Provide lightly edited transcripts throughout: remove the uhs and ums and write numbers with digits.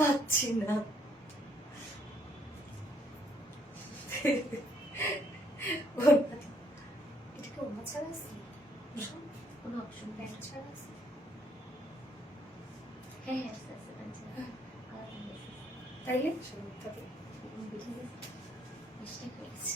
পাচ্ছি না। এটাকে অন্য ছাড়া আছে, কোনো অপশন ব্যান্ড ছাড়া আছে। হ্যাঁ তাইলে চেষ্টা করেছি।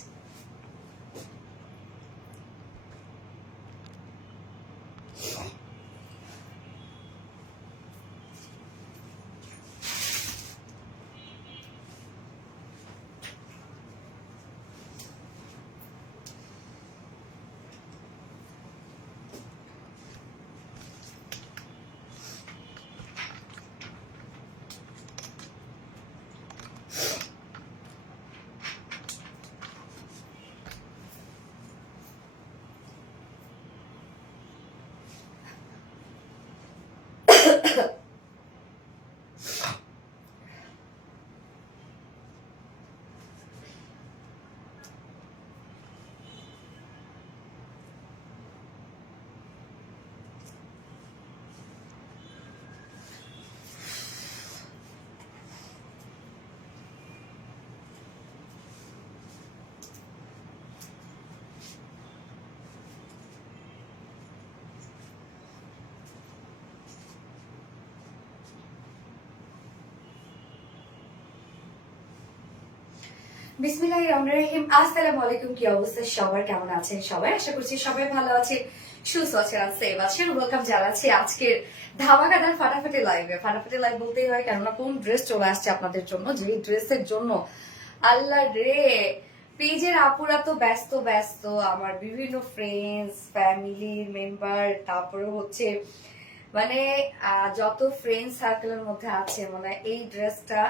বিসমিল্লাহির রহমানির রহিম। আসসালামু আলাইকুম। কি অবস্থা সবার, কেমন আছেন সবাই? আশা করছি সবাই ভালো আছেন, সুস্থ আছেন আর সেফ আছেন। ওয়েলকাম জানাচ্ছি আজকের ধামাকাদার ফাটাফাটি লাইভে। ফাটাফাটি লাইভ বলতেই হয়, কেননা কোন ড্রেস চলে আসছে আপনাদের জন্য, যে ড্রেসের জন্য আল্লাহ রে পেজের আপুরা তো ব্যস্ত ব্যস্ত, আমার বিভিন্ন ফ্রেন্ডস ফ্যামিলির মেম্বার, তারপরে হচ্ছে মানে যত ফ্রেন্ড সার্কেলের মধ্যে আছে, মানে এই ড্রেসটা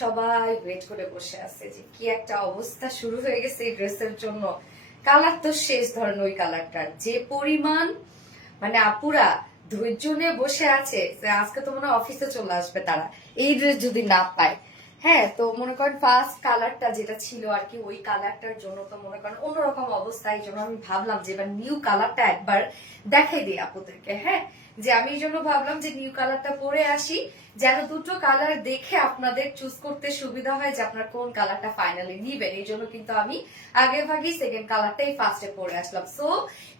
সবাই ওয়েট করে বসে আছে যে কি একটা অবস্থা শুরু হয়ে গেছে এই ড্রেসের জন্য। কালার তো শেষ, ধরেন ওই কালারটার যে পরিমাণ মানে আপুরা ধৈর্য নিয়ে বসে আছে, আজকে তো মনে হয় অফিসে চলে আসবে তারা এই ড্রেস যদি না পায়। হ্যাঁ, তো মনে করেন ফার্স্ট কালারটা যেটা ছিল আর কি, ওই কালারটার জন্য তো মনে করেন অন্যরকম অবস্থা। এই জন্য আমি ভাবলাম যে এবার নিউ কালারটা একবার দেখাই দিই আপুদেরকে। হ্যাঁ, যে আমি এই জন্য ভাবলাম যে নিউ কালারটা পরে আসি, যেন দুটো কালার দেখে আপনাদের চুজ করতে সুবিধা হয় যে আপনারা কোন কালারটা ফাইনালি নিবেন। এই জন্য কিন্তু আমি আগে ভাগই সেকেন্ড কালারটাই ফার্স্টে পরে আসলাম। সো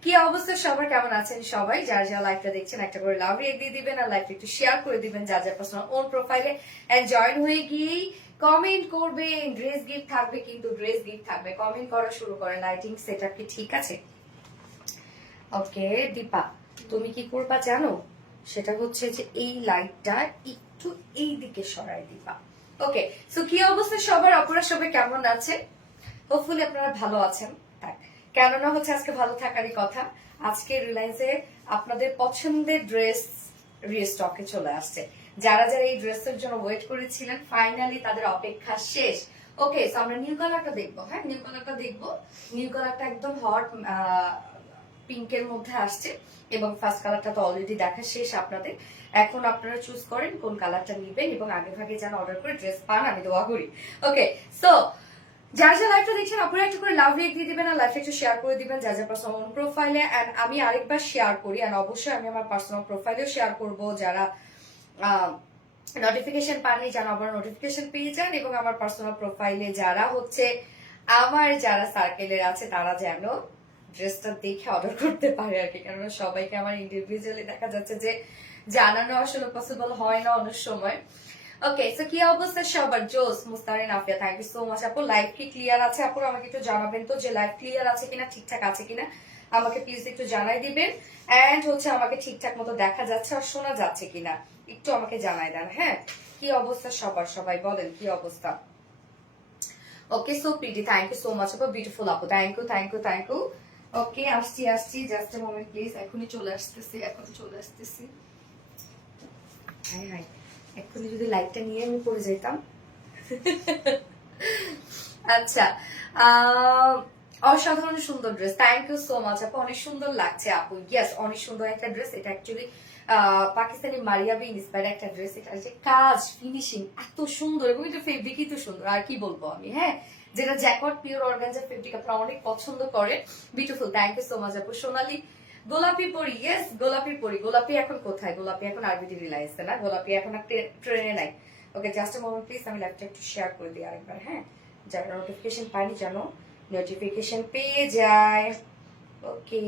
কি অবস্থা সবার, কেমন আছেন সবাই? যার যা লাইভটা দেখছেন একটা করে লাভ রেট দিয়ে দিবেন, আর লাইভটা একটু শেয়ার করে দিবেন যার যার পার্সোনাল ওন প্রোফাইলে, এন্ড জয়েন হয়ে গিয়েই কমেন্ট করবেন। ড্রেস গিফট থাকবে, কিন্তু ড্রেস গিফট থাকবে। কমেন্ট করা শুরু করেন। লাইটিং সেটআপ কি ঠিক আছে? ওকে দীপা, তুমি কি করবা জানো? সেটা হচ্ছে যে এই লাইটটা একটু এই দিকে সরাই দিবা। ওকে, সো কি অবস্থা সবার, আপনারা সবাই কেমন আছে? হোপফুলি আপনারা ভালো আছেন। কেননা হচ্ছে আজকে ভালো থাকারই কথা। আজকে রিলায়েন্সে আপনাদের পছন্দের ড্রেস রিস্টকে চলে আসছে। যারা যারা এই ড্রেসের জন্য ওয়েট করেছিলেন, ফাইনালি তাদের অপেক্ষা শেষ। ওকে, সো আমরা নিউ কালারটা দেখবো। হ্যাঁ, নিউ কালারটা দেখবো। নিউ কালারটা একদম হট পিঙ্কের মধ্যে আসছে, এবং ফার্স্ট কালারটা তো অলরেডি দেখা শেষ আপনাদের। এখন আপনারা চুজ করেন কোন কালারটা নিবেন, এবং আগে ভাগে যেন অর্ডার করে ড্রেস পান, আমি দোয়া করি। ওকে, সো যার যা লাইভটা দেখছেন আপনারা একটু করে লাভ রেট দিয়ে দিবেন, আর লাইভটা একটু শেয়ার করে দিবেন যার যার পার্সোনাল প্রোফাইলে। এন্ড আমি আরেকবার শেয়ার করি, এন্ড অবশ্যই আমি আমার পার্সোনাল প্রোফাইলেও শেয়ার করব। যারা নোটিফিকেশন পাননি যেন আবার নোটিফিকেশন পেয়ে যান, এবং আমার পার্সোনাল প্রোফাইলে যারা হচ্ছে আমার যারা সার্কেলের আছে তারা যেন ড্রেসটা দেখে অর্ডার করতে পারে আর কি। কারণ সবাইকে আমার ইন্ডিভিজুয়ালি দেখা যাচ্ছে যে জানানো আসলে পসিবল হয় না অনেক সময়। ওকে, সো কি অবস্থা সবার? জোস Mustarin Afia, thank you so much আপু। লাইভ কি ক্লিয়ার আছে আপু? আমাকে একটু জানাবেন তো যে লাইভ ক্লিয়ার আছে কিনা, ঠিকঠাক আছে কিনা আমাকে প্লিজ একটু জানাই দিবেন। এন্ড হচ্ছে আমাকে ঠিকঠাক মতো দেখা যাচ্ছে আর শোনা যাচ্ছে কিনা একটু আমাকে জানাই দেন। হ্যাঁ, কি অবস্থা সবার, সবাই বলেন কি অবস্থা? Okay, so pretty, thank you so much আপু। বিউটিফুল আপু, thank you thank you thank you. Okay, আসছি আসছি, জাস্ট এ মোমেন্ট প্লিজ। এখনই চলে আসতেছি, এখন চলে আসতেছি। হাই হাই, এক্ষুনি যদি লাইটটা নিয়ে আমি পড়ে যেতাম। আচ্ছা, অসাধারণ সুন্দর dress, thank you so much আপু। অনেক সুন্দর লাগছে আপু। ইয়েস, অনেক সুন্দর একটা ড্রেস। এটা অ্যাকচুয়ালি পাকিস্তানি মারিয়াবি ইন্সপায়ার্ড একটা ড্রেস। এটা যে কাজ ফিনিশিং এত সুন্দর, এবং এটা ফেব্রিকই তো সুন্দর, আর কি বলবো আমি। হ্যাঁ, যেটা জ্যাকট পিওর অর্গানজা ফেব্রিক আপনারা অনেক পছন্দ করে। Beautiful, thank you so much আপু। সোনালি গোলাপি পরি, ইয়েস গোলাপি পরি। গোলাপি এখন কোথায়? গোলাপি এখন আরবিডি রিলায়েন্সে না, গোলাপি এখন ট্রেনে নাই। ওকে, জাস্ট আ মোমেন্ট প্লিজ, আমি লাইভটা একটু শেয়ার করে দিই আরেকবার। হ্যাঁ, যারা নোটিফিকেশন পাইনি যেন নোটিফিকেশন পেয়ে যায়। ওকে,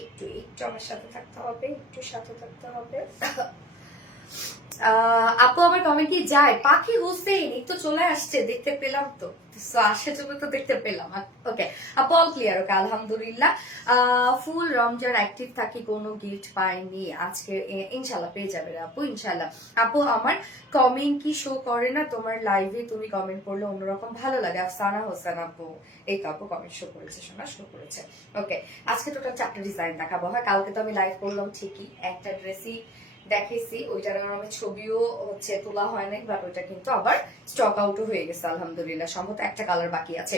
একটু একটু আমার সাথে থাকতে হবে, একটু সাথে থাকতে হবে। আপু আমার কমেন্ট কি যায়? পাখি হোসেন এই তো চলে আসছে, দেখতে পেলাম তো, আসার জন্য তো দেখতে পেলাম। ওকে আপু, অল ক্লিয়ার। ওকে, আলহামদুলিল্লাহ। ফুল রমজান অ্যাক্টিভ থাকি, কোনো গিফট পাইনি আজকে, ইনশাল্লাহ পেয়ে যাবে আপু, ইনশাল্লাহ। আপু আমার কমেন্ট কি শো করে না তোমার লাইভে? তুমি কমেন্ট করলে অন্যরকম ভালো লাগে। আফসানা হোসেন আপু, এই তো আপু কমেন্ট শো করেছে, শোনা শো করেছে। ওকে, আজকে টোটাল 4টা ডিজাইন দেখাবো। হ্যাঁ, কালকে তো আমি লাইভ করলাম ঠিকই, একটা ড্রেসই দেখেছি, ওইটার আমার ছবিও হচ্ছে তোলা হয় নাই, বাট ওইটা কিন্তু আবার স্টক আউটও হয়ে গেছে আলহামদুলিল্লাহ। সম্ভবত একটা কালার বাকি আছে।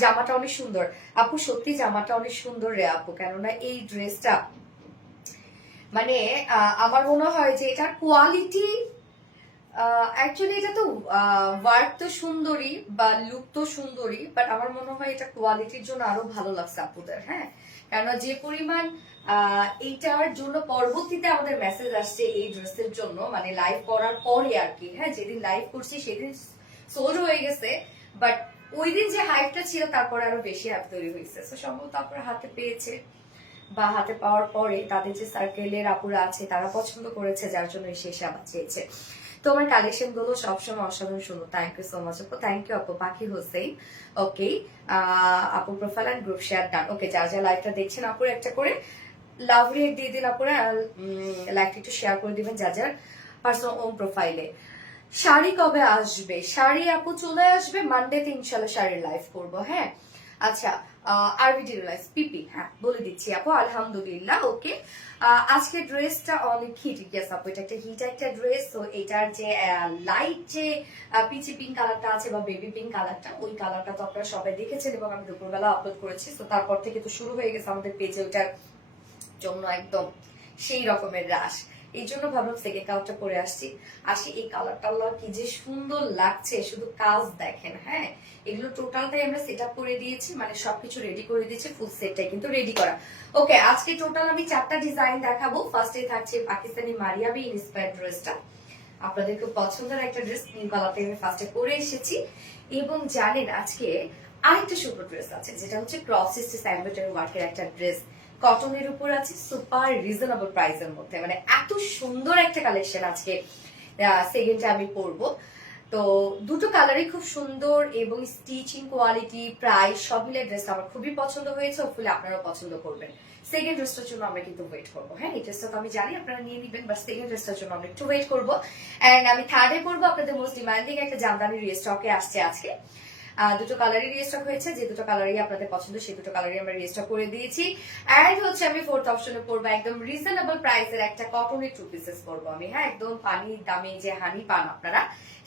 জামাটা অনেক সুন্দর আপু, সত্যি জামাটা অনেক সুন্দর রে আপু, কেননা এই ড্রেসটা মানে আমার মনে হয় যে এটার কোয়ালিটি, অ্যাকচুয়ালি এটা তো ওয়ার্ক তো সুন্দরী বা লুক তো সুন্দরী, বাট আমার মনে হয় এটা কোয়ালিটির জন্য আরো ভালো লাগছে আপুদের। হ্যাঁ, কেননা যে পরিমাণ এইটার জন্য পরবর্তীতে আমাদের মেসেজ আসছে এই ড্রেসের জন্য, মানে লাইভ করার পরে আর কি। হ্যাঁ, যেদিন লাইভ করছি সেদিন সোল্ড হয়ে গেছে, বাট ওই দিন যে হাইপটা ছিল তারপরে আরো বেশি হাইপ তৈরি হয়েছে। তো সম্ভবত আপনারা হাতে পেয়েছে বা হাতে পাওয়ার পরে তাদের যে সার্কেলের আপুরা আছে তারা পছন্দ করেছে, যার জন্য শেষে আবার চেয়েছে। তোমার কালেকশন গুলো সবসময় অসাধারণ সুন্দর। থ্যাংক ইউ সো মাচ আপু, থ্যাংক ইউ আপু। পাখি হোসেন, ওকে আপু profile and group share done. Okay, যার যা লাইভটা দেখছেন আপুর একটা করে লাভ রেট দিয়ে দিন আপুরা, লাইভটা একটু শেয়ার করে দিবেন যার যার পার্সোনাল ওন প্রোফাইলে। শাড়ি কবে আসবে? শাড়ি আপু চলে আসবে মানডেতে ইনশাল্লাহ, শাড়ির লাইভ করবো। হ্যাঁ, আচ্ছা আরবিডি লাইভ পিপি, হ্যাঁ বলে দিচ্ছি আপু, আলহামদুলিল্লাহ। ওকে, আজকে ড্রেসটা অনেক হিট। ইয়েস আপু, এটা একটা হিট একটা ড্রেস। তো এটার যে লাইট যে পিচি পিঙ্ক কালারটা আছে বা বেবি পিঙ্ক কালারটা, ওই কালারটা তো আপনারা সবাই দেখেছেন এবং আমি দুপুরবেলা আপলোড করেছি। তো তারপর থেকে তো শুরু হয়ে গেছে আমাদের পেজে ওইটার জন্য একদম সেই রকমের রাশ। এই জন্য ভাবলাম সেকেন্ড কালারটা পরে আসছি। এই কালারটা কি যে সুন্দর লাগছে, শুধু কাজ দেখেন। হ্যাঁ, এগুলো টোটালটাই আমরা সেট আপ করে দিয়েছি, মানে সবকিছু রেডি করে দিয়েছি, ফুল সেটটাই কিন্তু রেডি করা। ওকে, আজকে টোটাল আমি 4টা ডিজাইন দেখাবো। ফার্স্টে থাকছে পাকিস্তানি মারিয়াবি ইন্সপায়ার্ড ড্রেসটা, আপনাদের খুব পছন্দের একটা ড্রেস, নিউ কালারটা আমি ফার্স্টে পরে এসেছি। এবং জানেন আজকে আরেকটা সুপার ড্রেস আছে, যেটা হচ্ছে ক্রস স্টিচ এমব্রয়ডারি ওয়ার্কের একটা ড্রেস, কটনের উপর আছে, সুপার রিজনেবল প্রাইসের মধ্যে। মানে এত সুন্দর একটা কালেকশন আজকে সেকেন্ডে আমি পরবো। তো দুটো কালারই খুব সুন্দর এবং স্টিচিং কোয়ালিটি প্রাইস সব মিলে ড্রেসটা আমার খুবই পছন্দ হয়েছে। হোপফুলি আপনারাও পছন্দ করবেন। সেকেন্ড ড্রেসটার জন্য আমরা কিন্তু ওয়েট করবো। হ্যাঁ, এই ড্রেসটা তো আমি জানি আপনারা নিয়ে নিবেন, বাট সেকেন্ড ড্রেসটার জন্য আমরা একটু ওয়েট করবো। এন্ড আমি থার্ডে করবো আপনাদের মোস্ট ডিমান্ডিং একটা জামদানি রিস্টকে আসছে আজকে। দুটো কালারই রিস্টক হয়েছে, যে দুটো কালারই আপনাদের পছন্দ সেই দুটো কালারই আমরা রিস্টক করে দিয়েছি। এন্ড হচ্ছে আমি ফোর্থ অপশনে পড়বো একদম রিজনেবল প্রাইসের একটা কটনের 2 পিসেস পরবো আমি। হ্যাঁ, একদম পানির দামে যে হানি পান আপনারা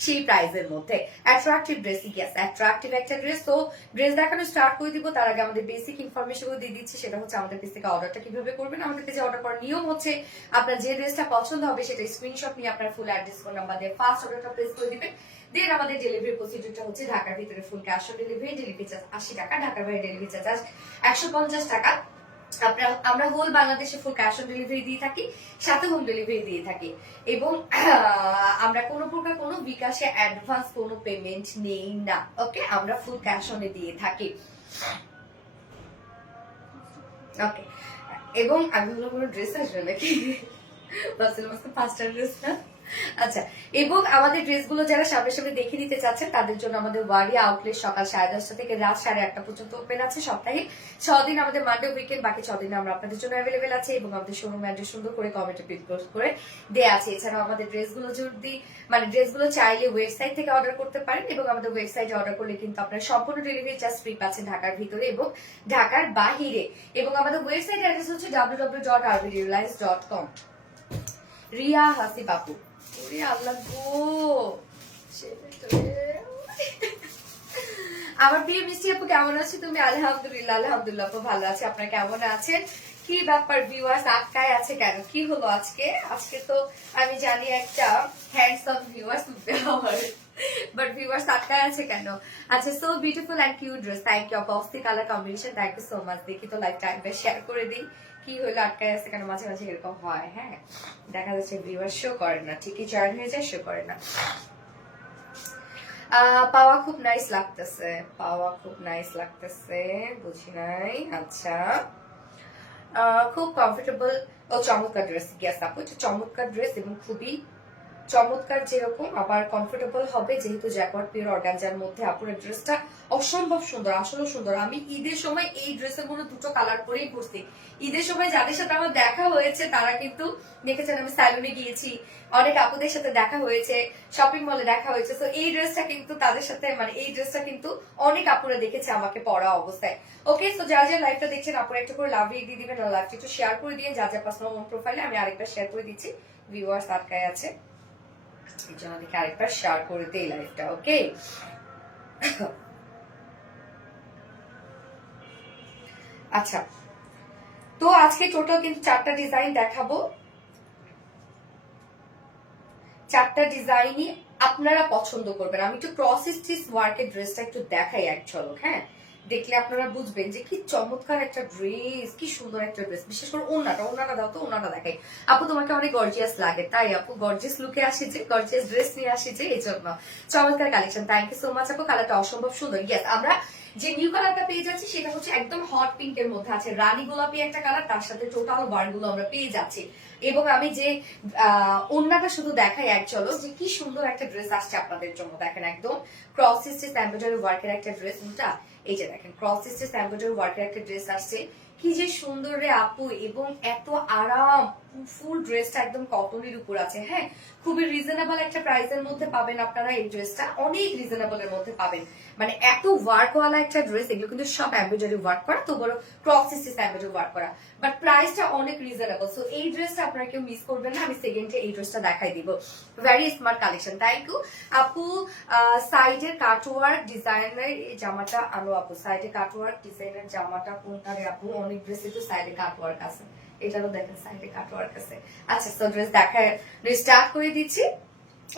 সেই প্রাইসের মধ্যে অ্যাট্রাকটিভ ড্রেস। ইয়েস, অ্যাট্রাকটিভ একটা ড্রেস। তো ড্রেস দেখানো স্টার্ট করে দিব, তার আগে আমাদের বেসিক ইনফরমেশন দিয়ে দিচ্ছি, সেটা হচ্ছে আমাদের পেজ থেকে অর্ডারটা কিভাবে করবেন। আমাদের পেজে অর্ডার করার নিয়ম হচ্ছে আপনার যে ড্রেসটা পছন্দ হবে সেটা স্ক্রিনশট নিয়ে আপনার ফুল অ্যাড্রেস ফোন নাম্বার দিয়ে ফার্স্ট অর্ডারটা প্লেস করে দিবেন। দেন আমাদের ডেলিভারি প্রসিডিউরটা হচ্ছে ঢাকার ভিতরে full cash on delivery, delivery charge 80 টাকা, ঢাকার বাইরে ডেলিভারি চার্জ 150 টাকা। আমরা হোল বাংলাদেশে ফুল ক্যাশ অন ডেলিভারি দিয়ে থাকি, সাথে হোম ডেলিভারি দিয়ে থাকি। এবং আমরা কোনো প্রকার কোনো বিকাশে অ্যাডভান্স কোনো পেমেন্ট নেই না। ওকে, আমরা ফুল ক্যাশ অনে দিয়ে থাকি। ওকে, এবং আমি কোনো ড্রেস আসবে নাকি? বাসের মতো 5টা ড্রেস না? আচ্ছা, এবং আমাদের ড্রেসগুলো যারা সামনে সামনে দেখে নিতে চাচ্ছেন তাদের জন্য আমাদের ওয়ারি আউটলেট সকাল 10:30 থেকে রাত 8:30 পর্যন্ত ওপেন আছে। সপ্তাহে 6 দিন, আমাদের মানডে উইকেন্ড, বাকি 6 দিন আমরা আপনাদের জন্য অ্যাভেলেবেল আছে। এবং আমাদের শোরুম অ্যাড্রেস সুন্দর করে কমেন্টে পিন করে দেয়া আছে। এছাড়াও আমাদের ড্রেসগুলো যদি ড্রেসগুলো চাইলে ওয়েবসাইট থেকে অর্ডার করতে পারেন, এবং আমাদের ওয়েবসাইটে অর্ডার করলে কিন্তু আপনারা সম্পূর্ণ ডেলিভারি চার্জ ফ্রি পাচ্ছেন ঢাকার ভিতরে এবং ঢাকার বাহিরে। এবং আমাদের ওয়েবসাইট অ্যাড্রেস হচ্ছে www.rbdrealize.com। রিয়া হাসি বাপু, আল্লাহ গো, আমার প্রিয় মিষ্টি আপু কেমন আছে তুমি? আলহামদুলিল্লাহ, আলহামদুলিল্লাহ আপু ভালো আছে। আপনারা কেমন আছেন? কি ব্যাপার ভিউয়ার্স আটকায় আছে কেন? কি হলো আজকে? আজকে তো আমি জানি একটা হ্যান্ডসাম ভিউয়ার্স উঠবে আমার, বাট ভিউয়ার্স আটকায় আছে কেন? আচ্ছা, so beautiful and cute dress, thank you আপু। অস্থির colour combination, thank you so much. দেখি তো লাইভটা একবার শেয়ার করে দিই। কি হলো আটকায় আছে কেন, মাঝে মাঝে এরকম হয়। হ্যাঁ, দেখা যাচ্ছে ভিউয়ার শো করে না, ঠিকই জয়েন হয়ে যায়, শো করে না। পাওয়া খুব নাইস লাগতেছে, পাওয়া খুব নাইস লাগতেছে, বুঝি নাই। আচ্ছা, খুব কমফোর্টেবল ও চমৎকার ড্রেস। গেস আপু, এটা চমৎকার ড্রেস এবং খুবই চমৎকার, যেরকম আবার কমফোর্টেবল হবে, যেহেতু জ্যাকওয়ার্ড পিওর অর্গানজার মধ্যে আপুর ড্রেসটা অসম্ভব সুন্দর, আসলে সুন্দর। আমি ঈদের সময় এই ড্রেসের মধ্যে দুটো কালার পরেই ঘুরছি। ঈদের সময় যাদের সাথে আমার দেখা হয়েছে তারা কিন্তু দেখেছেন, আমি স্যালুনে গিয়েছি, অনেক আপুদের সাথে দেখা হয়েছে, শপিং মলে দেখা হয়েছে। তো এই ড্রেসটা কিন্তু তাদের সাথে, মানে এই ড্রেসটা কিন্তু অনেক আপুরা দেখেছে আমাকে পরা অবস্থায়। ওকে, তো যারা যারা লাইভটা দেখছেন আপুরা একটু করে লাভ দিয়ে দিবেন, আর লাইভটা একটু শেয়ার করে দিয়ে, যা যা পার্সোনাল ওন প্রোফাইলে আমি আরেকবার শেয়ার করে দিচ্ছি, ভিউয়ার্স আটকায় আছে এই জন্য দেখি আরেকবার শেয়ার করে দিই লাইভটা। ওকে, আচ্ছা, তো আজকে টোটাল কিন্তু 4টা ডিজাইন দেখাবো, 4টা ডিজাইনই আপনারা পছন্দ করবেন। আমি একটু ক্রস স্টিচ ওয়ার্কের ড্রেসটা একটু দেখাই এক ঝলক। হ্যাঁ, দেখলে আপনারা বুঝবেন যে কি চমৎকার একটা ড্রেস, কি সুন্দর একটা ড্রেস। বিশেষ করে ওন্নাটা দাও তো, ওন্নাটা দেখাই। আপু তোমাকে অনেক গর্জিয়াস লাগে, তাই আপু গর্জিয়াস লুকে আসি যে, গর্জিয়াস ড্রেস নিয়ে আসি যে, এই জন্য চমৎকার collection. Thank you so much আপু, কালারটা অসম্ভব সুন্দর। ইয়েস, আমরা যে নিউ কালারটা পেয়ে যাচ্ছি সেটা হচ্ছে একদম হট পিঙ্ক এর মধ্যে আছে, রানী গোলাপি একটা কালার, তার সাথে টোটাল ওয়ার্ক গুলো আমরা পেয়ে যাচ্ছি। এবং আমি যে ওন্নাটা শুধু দেখাই এক চলো, যে কি সুন্দর একটা ড্রেস আসছে আপনাদের জন্য। দেখেন, একদম ক্রস স্টিচ এমব্রয়ডারি ওয়ার্কের একটা ড্রেস। এই যে দেখেন, ক্রস স্টিচ এমব্রয়ডারি ওয়ার্কের একটা ড্রেস আসছে, কি যে সুন্দর রে আপু, এবং এত আরাম। ফুল ড্রেসটা একদম কটনের উপর আছে। হ্যাঁ, খুবই রিজনেবল একটা প্রাইসের মধ্যে পাবেন আপনারা এই ড্রেসটা, অনেক রিজনেবল এর মধ্যে পাবেন। মানে এত ওয়ার্কওয়ালা একটা ড্রেস, এগুলো কিন্তু সব এমব্রয়ডারি ওয়ার্ক করা, তো বড় ক্রস স্টিচ এমব্রয়ডারি ওয়ার্ক করা, বাট প্রাইসটা অনেক রিজনেবল। সো এই ড্রেসটা আপনারা কেউ মিস করবেন না, আমি সেকেন্ডে এই ড্রেসটা দেখাই দিব। Very smart collection, thank you আপু। সাইডের কাটওয়ার্ক ডিজাইনের জামাটা আনো আপু, সাইডে কাটওয়ার্ক ডিজাইনের জামাটা কোনটা রে আপু? অনেক ড্রেসে তো সাইডে কাটওয়ার্ক আছে, এটারও দেখেন সাইডে কাটওয়ার্ক আছে। আচ্ছা, তো ড্রেস দেখায় স্টার্ট করে দিচ্ছি।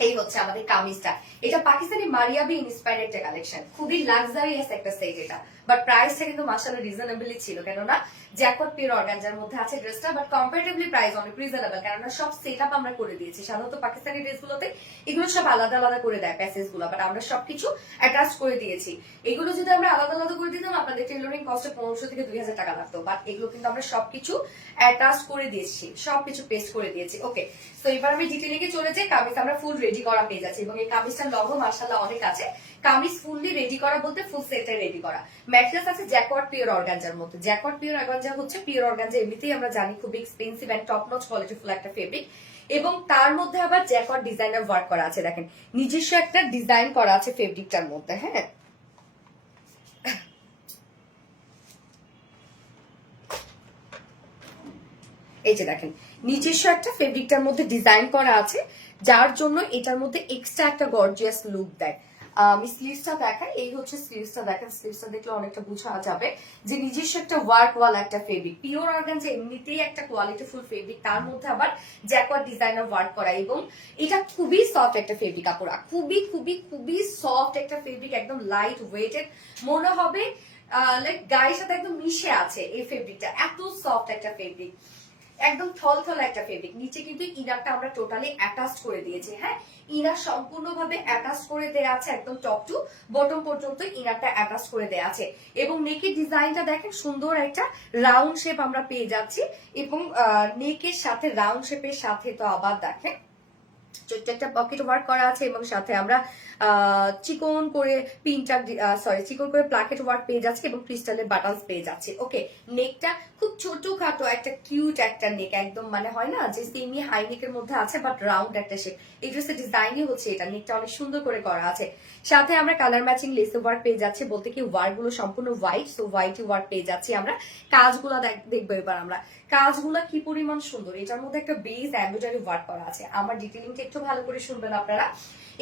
এই হচ্ছে আমাদের কামিজটা, এটা পাকিস্তানি মারিয়াবি ইন্সপায়ার্ড একটা কালেকশন, খুবই লাক্সারিয়াস একটা সেট এটা, বাট প্রাইসটা কিন্তু মাশাআল্লাহ রিজনেবলই ছিল, কেননা জ্যাকওয়ার্ড পিওর অর্গানজার মধ্যে আছে ড্রেসটা, বাট কম্পারেটিভলি প্রাইস অনেক রিজনেবল, কেননা সব সেটআপ আমরা করে দিয়েছি। সাধারণত পাকিস্তানি ড্রেসগুলোতে এগুলো সব আলাদা আলাদা করে দেয় প্যাসেজ গুলো, বাট আমরা সবকিছু অ্যাটাচ করে দিয়েছি। এগুলো যদি আমরা আলাদা আলাদা করে দিতাম আপনাদের টেইলরিং কস্টে 1500 থেকে 2000 টাকা লাগতো, বাট এগুলো কিন্তু আমরা সবকিছু অ্যাটাচ করে দিয়েছি, সবকিছু পেস্ট করে দিয়েছি। ওকে, তো এবার আমি ডিটেইলিং এ চলে যাই। কামিজ আমরা ফুল রেডি করা পেয়ে যাচ্ছি, এবং এই কামিজটার লংও মাশাআল্লাহ অনেক আছে। কামিজ ফুললি রেডি করা বলতে ফুল সেটে রেডি করা। ম্যাটেরিয়ালস আছে জ্যাকওয়ার্ড পিওর অর্গানজার মধ্যে। জ্যাকওয়ার্ড পিওর অর্গানজা হচ্ছে, পিওর অর্গানজা এমনিতেই আমরা জানি খুব এক্সপেন্সিভ এন্ড টপ নচ কোয়ালিটিফুল একটা ফেব্রিক, এবং তার মধ্যে আবার জ্যাকওয়ার্ড ডিজাইনার ওয়ার্ক করা আছে। দেখেন, নিজস্ব একটা ডিজাইন করা আছে ফেব্রিকটার মধ্যে। হ্যাঁ, এই যে দেখেন, নিজস্ব একটা ফেব্রিকটার মধ্যে ডিজাইন করা আছে, যার জন্য এটার মধ্যে এক্সট্রা একটা গর্জিয়াস লুক দেয়। আমি স্লিভসটা দেখাই, এই হচ্ছে স্লিভসটা। দেখেন, স্লিভসটা দেখলে অনেকটা বোঝা যাবে যে নিজস্ব একটা ওয়ার্ক ওয়ালা একটা ফেব্রিক। পিওর অর্গানজা এমনিতেই একটা কোয়ালিটিফুল ফেব্রিক, তার মধ্যে আবার জ্যাকওয়ার্ড ডিজাইনার ওয়ার্ক করা, এবং এটা খুবই সফট একটা ফেব্রিক আপুরা, খুবই খুবই খুবই সফট একটা ফেব্রিক, একদম লাইট ওয়েটেড, মনে হবে লাইক গায়ের সাথে একদম মিশে আছে এই ফেব্রিকটা, এত সফট একটা ফেব্রিক, একদম থলথল একটা ফেব্রিক। নিচে কিন্তু ইনারটা আমরা টোটালি অ্যাটাচ করে দিয়েছি। হ্যাঁ, ইনার সম্পূর্ণভাবে অ্যাটাচ করে দেয়া আছে, একদম টপ টু বটম পর্যন্ত ইনারটা অ্যাটাচ করে দেয়া আছে, এবং নেকের ডিজাইনটা দেখেন, সুন্দর একটা রাউন্ড শেপ আমরা পেয়ে যাচ্ছি, এবং নেকের সাথে রাউন্ড শেপের সাথে তো আবার দেখেন ছোট্ট একটা পকেট ওয়ার্ক করা আছে, এবং সাথে আমরা চিকন করে চিকন করে প্লাকেট ওয়ার্ক পেয়ে যাচ্ছি, এবং ক্রিস্টালের বাটনস পেয়ে যাচ্ছি। ওকে, নেকটা খুব ছোটখাটো একটা কিউট একটা নেক, একদম মানে হয় না যে সেমি হাই নেকের মধ্যে আছে, বাট রাউন্ড একটা শেপ। এই ড্রেসের ডিজাইনই হচ্ছে এটা, নেকটা অনেক সুন্দর করে করা আছে। সাথে আমরা কালার ম্যাচিং লেস ওয়ার্ক পেয়ে যাচ্ছি, বলতে কি ওয়ার্ক গুলো সম্পূর্ণ হোয়াইট, সো হোয়াইট ওয়ার্ক পেয়ে যাচ্ছি আমরা। কাজগুলো দেখবো এবার আমরা, কাজগুলো কি পরিমাণ সুন্দর। এটার মধ্যে একটা বেজ এমব্রয়ডারি ওয়ার্ক করা আছে, আমার ডিটেইলিংটা একটু ভালো করে শুনবেন আপনারা।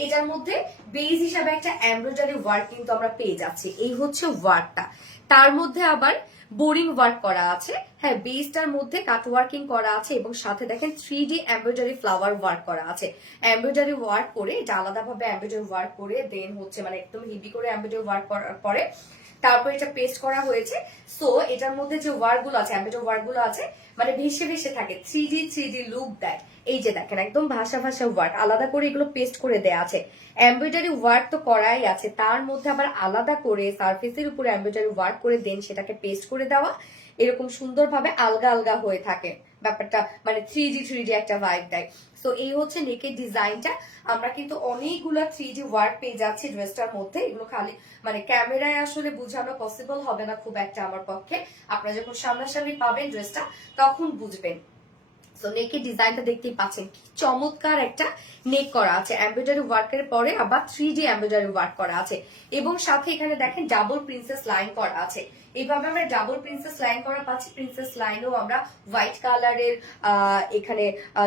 এটার মধ্যে বেজ হিসাবে একটা এমব্রয়ডারি ওয়ার্ক কিন্তু আমরা পেয়ে যাচ্ছি, এই হচ্ছে ওয়ার্কটা। তার মধ্যে আবার বোরিং ওয়ার্ক করা আছে। হ্যাঁ, বেসটার মধ্যে কাট ওয়ার্কিং করা আছে, এবং সাথে দেখেন 3D এমব্রয়ডারি ফ্লাওয়ার ওয়ার্ক করা আছে। এমব্রয়ডারি ওয়ার্ক করে, এটা আলাদাভাবে এমব্রয়ডারি ওয়ার্ক করে দেন হচ্ছে মানে একদম হেভি করে এমব্রয়ডারি ওয়ার্ক করার পরে তারপর এটা পেস্ট করা হয়েছে। সো এটার মধ্যে যে ওয়ার্ক গুলো আছে, এমব্রয়ডারি ওয়ার্ক গুলো আছে, মানে ভেসে ভেসে থাকে, 3D লুক দেয়। এই যে দেখেন একদম ভাষা ভাষা ওয়ার্ক, আলাদা করে এগুলো পেস্ট করে দেয়া আছে। এমব্রয়ডারি ওয়ার্ক তো করাই আছে, তার মধ্যে আবার আলাদা করে সারফেসের উপরে এমব্রয়ডারি ওয়ার্ক করে দেন সেটাকে পেস্ট করে দেওয়া, এরকম সুন্দরভাবে আলগা আলগা হয়ে থাকে ব্যাপারটা, মানে 3D একটা ভাইব দেয়। তো এই হচ্ছে নেকের ডিজাইনটা। আমরা কিন্তু অনেকগুলো 3D ওয়ার্ক পেয়ে যাচ্ছি ড্রেসটার মধ্যে। এগুলো খালি মানে ক্যামেরায় আসলে বোঝানো পসিবল হবে না খুব একটা আমার পক্ষে, আপনারা যখন সামনাসামনি পাবেন ড্রেসটা তখন বুঝবেন। সো নেকের ডিজাইনটা দেখতেই পাচ্ছেন, কি চমৎকার একটা নেক করা আছে, এমব্রয়ডারি ওয়ার্কের পরে আবার 3D এমব্রয়ডারি ওয়ার্ক করা আছে, এবং সাথে এখানে দেখেন ডাবল প্রিন্সেস লাইন করা আছে। এইভাবে আমরা ডাবল প্রিন্সেস লাইন করা পাচ্ছি। প্রিন্সেস লাইনও আমরা হোয়াইট কালারের এখানে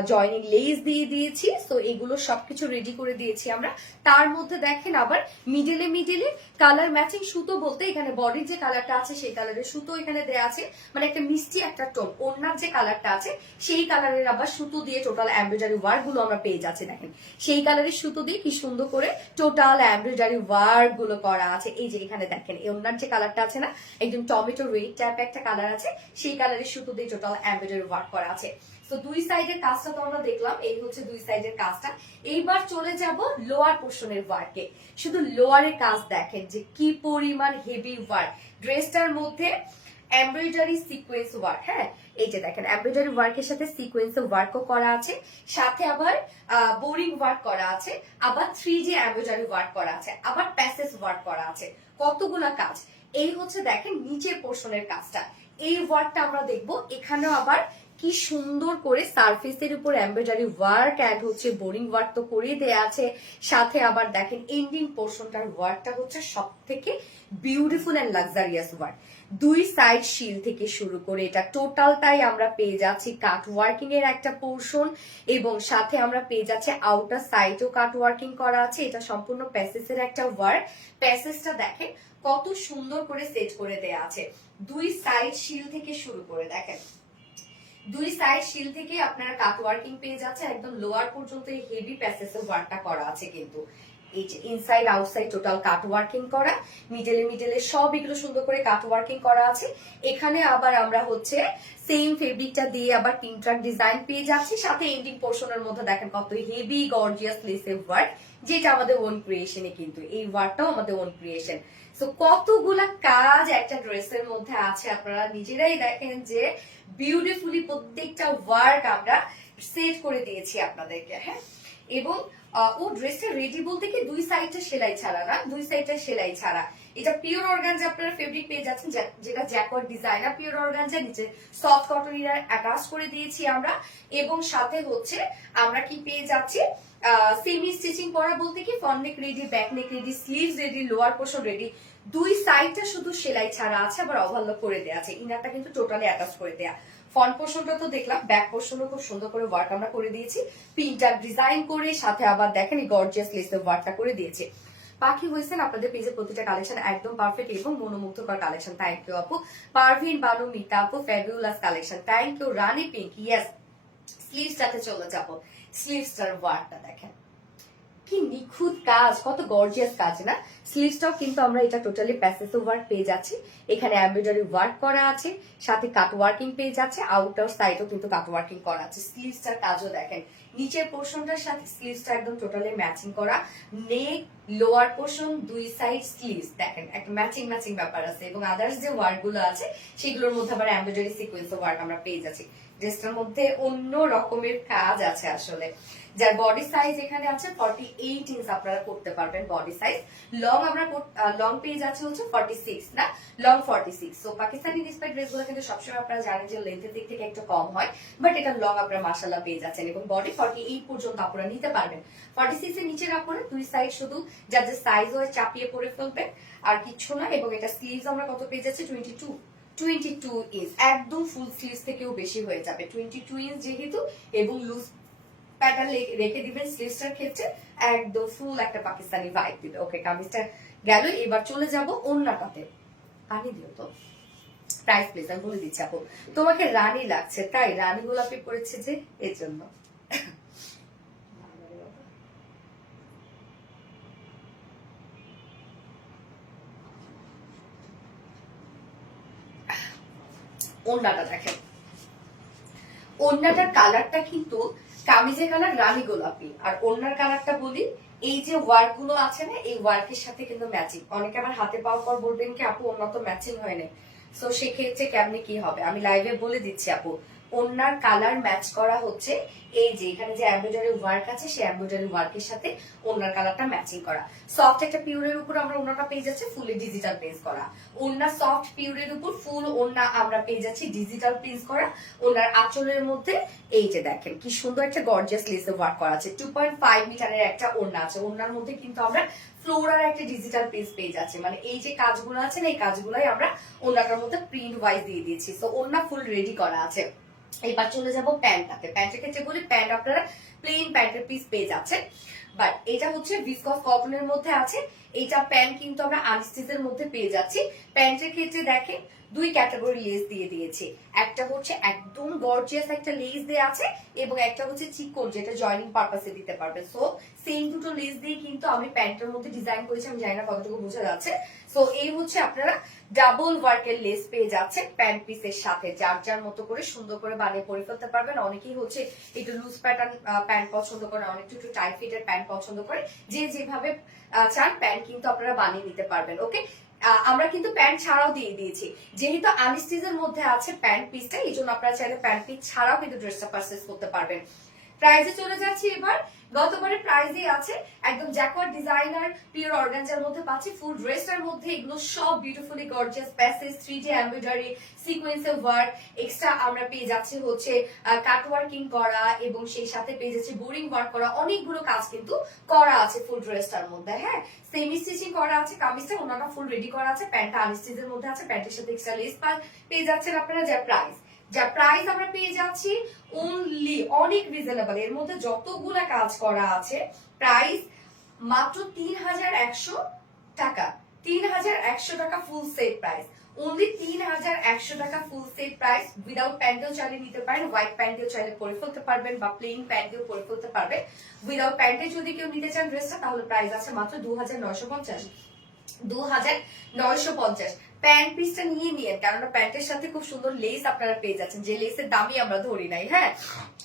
জয়নিং লেস দিয়ে দিয়েছি। সো এগুলো সবকিছু রেডি করে দিয়েছি আমরা। তার মধ্যে দেখেন আবার মিডলে কালার ম্যাচিং সুতো বলতে এখানে বডির যে কালারটা আছে সেই কালারের সুতো এখানে দেয়া আছে, মানে একটা মিষ্টি একটা টোন। ওড়নার যে কালারটা আছে সেই কালারের আবার সুতো দিয়ে টোটাল এমব্রয়ডারি ওয়ার্ক গুলো আমরা পেয়ে যাচ্ছি। দেখেন সেই কালারের সুতো দিয়ে কি সুন্দর করে টোটাল এমব্রয়ডারি ওয়ার্ক গুলো করা আছে। এই যে এখানে দেখেন এই ওড়নার যে কালারটা আছে না, একদম টমেটো রেড টাইপ একটা কালার আছে, সেই কালারের সুতো দিয়ে টোটাল এমব্রয়ডারি ওয়ার্ক করা আছে। তো দুই সাইডের কাজটা তো আমরা দেখলাম, এই হচ্ছে দুই সাইডের কাজটা। এইবার চলে যাব লোয়ার পোর্শনের ওয়ার্কে। শুধু লোয়ারের কাজ দেখেন যে কি পরিমাণ হেভি ওয়ার্ক ড্রেসটার মধ্যে, এমব্রয়ডারি সিকোয়েন্স ওয়ার্ক। হ্যাঁ এই যে দেখেন এমব্রয়ডারি ওয়ার্কের সাথে সিকোয়েন্স ওয়ার্কও করা আছে, সাথে আবার বোরিং ওয়ার্ক করা আছে, আবার 3D এমব্রয়ডারি ওয়ার্ক করা আছে, আবার প্যাসেজ ওয়ার্ক করা আছে, কতগুলা কাজ। এই হচ্ছে দেখেন নিচের পোর্শনের কাজটা, এই ওয়ার্কটা আমরা দেখবো। এখানেও আবার কি সুন্দর করে সারফেসের উপর এমব্রয়ডারি ওয়ার্ক এন্ড হচ্ছে বোরিং ওয়ার্ক তো করে দেয়া আছে, সাথে আবার দেখেন এন্ডিং পোর্শনটার ওয়ার্কটা হচ্ছে সব থেকে বিউটিফুল এন্ড লাক্সারিয়াস ওয়ার্ক। দুই সাইড শিল থেকে শুরু করে এটা টোটালটাই আমরা পেয়ে যাচ্ছি কাট ওয়ার্কিং এর একটা পোর্শন, এবং সাথে আমরা পেয়ে যাচ্ছি আউটার সাইডও কাট ওয়ার্কিং করা আছে। এটা সম্পূর্ণ প্যাসেজের একটা ওয়ার্ক। প্যাসেজটা দেখেন কত সুন্দর করে সেট করে দেয়া আছে, দুই সাইড শিল থেকে শুরু করে দেখেন, দুই সাইড শিল থেকে আপনারা কাট ওয়ার্কিং পেয়ে যাচ্ছেন, একদম লোয়ার পর্যন্ত এই হেভি প্যাসেজের ওয়ার্কটা করা আছে। কিন্তু এই যে ইনসাইড আউটসাইড টোটাল কাট ওয়ার্কিং করা, মিডলে সব এগুলো সুন্দর করে কাট ওয়ার্কিং করা আছে। এখানে আবার আমরা হচ্ছে সেম ফেব্রিকটা দিয়ে আবার পিনট্রাক ডিজাইন পেয়ে যাচ্ছি, সাথে এন্ডিং পোর্শনের মধ্যে দেখেন কত হেভি গর্জিয়াস লেসের ওয়ার্ক, যেটা আমাদের ওন ক্রিয়েশনে, কিন্তু এই ওয়ার্কটাও আমাদের ওন ক্রিয়েশন। সো কতগুলা কাজ একটা ড্রেসের মধ্যে আছে, আপনারা নিজেরাই দেখেন যে বিউটিফুলি প্রত্যেকটা ওয়ার্ক আমরা সেট করে দিয়েছি আপনাদেরকে। হ্যাঁ, এবং ও ড্রেসটা রেডি বলতে কি দুই সাইডটা সেলাই ছাড়া না, দুই সাইডটা সেলাই ছাড়া। এটা পিওর অর্গানজা আপনারা ফেব্রিক পেয়ে যাচ্ছেন, যেটা জ্যাকওয়ার্ড ডিজাইনার পিওর অর্গানজা, নিচে সফট কটন ইনার অ্যাটাচ করে দিয়েছি আমরা, এবং সাথে হচ্ছে আমরা কি পেয়ে যাচ্ছি সেমি স্টিচিং করা বলতে কি ফ্রন্ট নেক ready, back neck ready, sleeves ready, lower portion ready. দুই সাইডটা শুধু সেলাই ছাড়া আছে, আবার ওভারলক করে দেয়া আছে, ইনারটা কিন্তু টোটালি অ্যাটাচ করে দেয়া। ফ্রন্ট পোর্শনটা তো দেখলাম, ব্যাক পোর্শনও খুব সুন্দর করে ওয়ার্ক আমরা করে দিয়েছি, পিনটা ডিজাইন করে, সাথে আবার দেখেন এই গর্জিয়াস লেসের ওয়ার্কটা করে দিয়েছি। পাখি হয়েছেন আপনাদের পেজে প্রতিটা কালেকশন একদম পারফেক্ট এবং মনোমুগ্ধকর কালেকশন। থ্যাংক ইউ আপু। পারভিন বানু মিতা আপু, fabulous collection, thank you. Rani pink, yes. স্লিভসটাতে চলে যাবো, স্লিভসটার ওয়ার্কটা দেখেন কি নিখুঁত কাজ, কত গর্জিয়াস কাজ না। স্লিভসটাও কিন্তু আমরা এটা টোটালি প্যাসেজ ওয়ার্ক পেয়ে যাচ্ছি, এখানে এমব্রয়ডারি ওয়ার্ক করা আছে, সাথে কাট ওয়ার্কিং পেয়ে যাচ্ছে, আউটার সাইডও কিন্তু কাট ওয়ার্কিং করা আছে। স্লিভসটার কাজও দেখেন, নিচের পোর্শনটার সাথে স্লিভসটা একদম টোটালি ম্যাচিং করা, নেক লোয়ার পোর্শন দুই সাইড স্লিভস দেখেন একটা ম্যাচিং ব্যাপার আছে, এবং আদার্স যে ওয়ার্ক গুলো আছে সেগুলোর মধ্যে আবার এমব্রয়ডারি সিকোয়েন্স ওয়ার্ক আমরা পেয়ে যাচ্ছি। ড্রেসটার মধ্যে অন্য রকমের কাজ আছে আসলে। যার বডি সাইজ এখানে আছে 48 ইঞ্চ, আপনারা করতে পারবেন বডি সাইজ। লং আমরা লং পেয়ে যাচ্ছে হচ্ছে 46 না, লং 46। সো পাকিস্তানি ইন্সপায়ার্ড ড্রেসগুলো কিন্তু সবসময় আপনারা জানেন যে লেন্থের দিক থেকে একটু কম হয়, বাট এটা লং আপনারা মাশাআল্লাহ পেয়ে যাচ্ছেন, এবং বডি 48 পর্যন্ত আপনারা নিতে পারবেন। 46 এর নিচে রাখবেন, দুই সাইড শুধু যার যে সাইজ হয় চাপিয়ে পরে ফেলবেন, আর কিছু না। এবং এটা স্লিভস আমরা কত পেয়ে যাচ্ছি 22 ইঞ্চ, একদম ফুল স্লিভস থেকেও বেশি হয়ে যাবে 22 ইঞ্চ যেহেতু, এবং লুজ প্যাটার্ন রেখে দিবেন স্লিভসটার ক্ষেত্রে, একদম ফুল একটা পাকিস্তানি ভাইব দিবে। ওকে, কামিজটা গেল, এবার চলে যাব ওন্নাটাতে। পানি দিও তো, প্রাইস প্লিজ আমি বলে দিচ্ছি আপু। তোমাকে রানী লাগছে, তাই রানী গোলাপি পড়েছে যে এর জন্য। ওড়নাটা দেখেন, ওড়নাটার কালারটা কিন্তু কামিজের কালার রানী গোলাপি, আর ওড়নার কালারটা বলি এই যে ওয়ার্ক গুলো আছে না, এই ওয়ার্কের সাথে কিন্তু ম্যাচিং। অনেকে আমার হাতে পাওয়ার পর বলবেন কি আপু ওড়না তো ম্যাচিং হয় না, সো সেক্ষেত্রে কেমনে কি হবে আমি লাইভে বলে দিচ্ছি আপু। ওড়নার কালার ম্যাচ করা হচ্ছে এই যে এখানে যে এমব্রয়ডারি ওয়ার্ক আছে, সেই এমব্রয়ডারি ওয়ার্কের সাথে ওড়নার কালারটা ম্যাচিং করা। সফট একটা পিওরের উপর আমরা ওড়নাটা পেয়ে যাচ্ছি ফুলি ডিজিটাল প্রিন্ট করা। ওড়না সফট পিওরের উপর ফুল ওড়না আমরা পেয়ে যাচ্ছি ডিজিটাল প্রিন্ট করা। ওড়নার আঁচলের মধ্যে এই যে দেখেন কি সুন্দর একটা গর্জিয়াস লেসে ওয়ার্ক করা আছে। 2.5 মিটারের একটা ওড়না আছে, ওড়নার মধ্যে কিন্তু আমরা ফ্লোরার একটা ডিজিটাল প্রিন্ট পেয়ে যাচ্ছে, মানে এই যে কাজগুলো আছে না এই কাজগুলোই আমরা ওড়নাটার মধ্যে প্রিন্ট ওয়াইজ দিয়ে দিয়েছি। তো ওড়না ফুল রেডি করা আছে। এবার চলে যাব প্যান্টটাতে। প্যান্টের ক্ষেত্রে বলি প্যান্ট আপনারা প্লেন প্যান্টের পিস পেয়ে যাচ্ছেন, বাট এটা হচ্ছে ভিসকস কটনের মধ্যে আছে। এইটা প্যান্ট কিন্তু আমরা আনস্টিচের মধ্যে পেয়ে যাচ্ছি। প্যান্টের ক্ষেত্রে দেখেন দুই ক্যাটাগরি লেস দিয়ে দিয়েছি, একটা হচ্ছে একদম গর্জিয়াস একটা লেস দেয়া আছে এবং একটা হচ্ছে চিকন যেটা জয়নিং পারপাসে দিতে পারবে। সো সেম দুটো লেস দিয়ে কিন্তু আমি প্যান্টের মধ্যে ডিজাইন করেছি, আমি জানি না কতটুকু বোঝা যাচ্ছে। সো এই হচ্ছে আপনারা ডাবল ওয়ার্কের লেস পেয়ে যাচ্ছেন প্যান্ট পিসের সাথে, যার যার মতো করে সুন্দর করে বানিয়ে পরে ফেলতে পারবেন। অনেকেই হচ্ছে একটু লুজ প্যাটার্ন প্যান্ট পছন্দ করে, অনেকটা একটু টাইট ফিটের প্যান্ট পছন্দ করে, যে যেভাবে চান প্যান্ট কিন্তু আপনারা বানিয়ে নিতে পারবেন। ওকে, আমরা কিন্তু প্যান্ট ছাড়াও দিয়ে দিয়েছি, যেহেতু আনস্টিচের মধ্যে আছে প্যান্ট পিসটা, এই জন্য আপনারা চাইলে প্যান্ট পিস ছাড়াও কিন্তু ড্রেসটা পারচেজ করতে পারবেন। প্রাইসে চলে যাচ্ছি এবার। গতবারের প্রাইসে আছে একদম জ্যাকওয়ার্ড ডিজাইনার পিওর অর্গানজার মধ্যে পাচ্ছি ফুল ড্রেসটার মধ্যে। এগুলো সব beautifully gorgeous passage 3D embroidery সিকোয়েন্সের ওয়ার্ক, এক্সট্রা আমরা পেয়ে যাচ্ছি হচ্ছে কাট ওয়ার্কিং করা এবং সেই সাথে পেয়ে যাচ্ছি বোরিং ওয়ার্ক করা, অনেকগুলো কাজ কিন্তু করা আছে ফুল ড্রেসটার মধ্যে। হ্যাঁ, সেমি স্টিচিং করা আছে, কামিজটা ওনাটা ফুল রেডি করা আছে, প্যান্টটা আনস্টিচের মধ্যে আছে, প্যান্টের সাথে এক্সট্রা লেস পেয়ে যাচ্ছেন আপনারা। যা প্রাইস আমরা পেয়ে যাচ্ছি অনলি অনেক রিজনেবল, এর মধ্যে যতগুলা কাজ করা আছে প্রাইস মাত্র 3100 টাকা। 3100 টাকা ফুল সেট প্রাইস, অনলি 3100 টাকা ফুল সেট প্রাইস। উইদাউট প্যান্টেও চাইলে নিতে পারেন, হোয়াইট প্যান্টেও চাইলে পরে ফেলতে পারবেন বা প্লেন প্যান্টেও পরে ফেলতে পারবেন। উইদাউট প্যান্টে যদি কেউ নিতে চান ড্রেসটা তাহলে প্রাইস আছে মাত্র 2950। 2950 প্যান্ট পিসটা নিয়ে নিয়ে, কেননা প্যান্টের সাথে খুব সুন্দর লেস আপনারা পেয়ে যাচ্ছেন, যে লেসের দামই আমরা ধরি নাই। হ্যাঁ,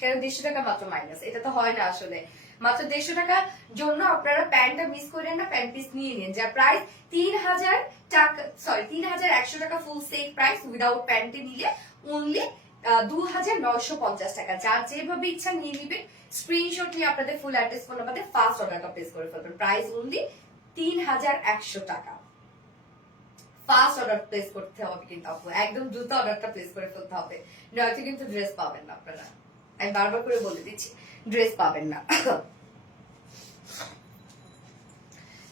কারণ 150 টাকা মাত্র মাইনাস, এটা তো হয় না আসলে। মাত্র 150 টাকার জন্য আপনারা প্যান্টটা মিস করেন না, প্যান্ট পিস নিয়ে নিন। যা প্রাইস 3000 টাকা, সরি 3100 টাকা ফুল সেট প্রাইস। উইদাউট প্যান্টে নিলে অনলি 2950 টাকা। যার যেভাবে ইচ্ছা নিয়ে নিবেন, স্ক্রিনশট নিয়ে আপনাদের ফুল অ্যাড্রেস ফোন নাম্বারে ফার্স্ট অর্ডারটা প্লেস করে ফেলবেন। প্রাইস অনলি 3100 টাকা। ফার্স্ট অর্ডার প্লেস করতে হবে কিন্তু আপু, একদম দ্রুত অর্ডারটা প্লেস করে ফেলতে হবে, নয়তো কিন্তু ড্রেস পাবেন না আপনারা। আমি বারবার করে বলে দিচ্ছি, ড্রেস পাবেন না।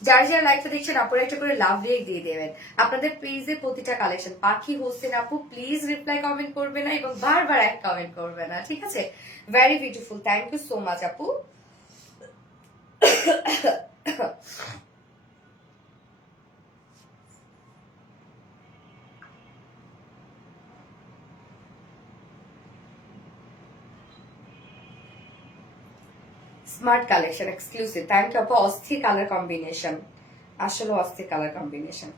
যার যারা লাইভটা দেখছেন আপনারা একটা করে লাভ রিয়েক্ট দিয়ে দেবেন। আপনাদের পেজে প্রতিটা কালেকশন পাখি হোসেন আপু প্লিজ রিপ্লাই কমেন্ট করবে না এবং বারবার এক কমেন্ট করবে না, ঠিক আছে? Very beautiful, thank you so much আপু। Smart collection exclusive, thank you আপু। অস্থির কালার কম্বিনেশন, আসলে অস্থির কালার কম্বিনেশন।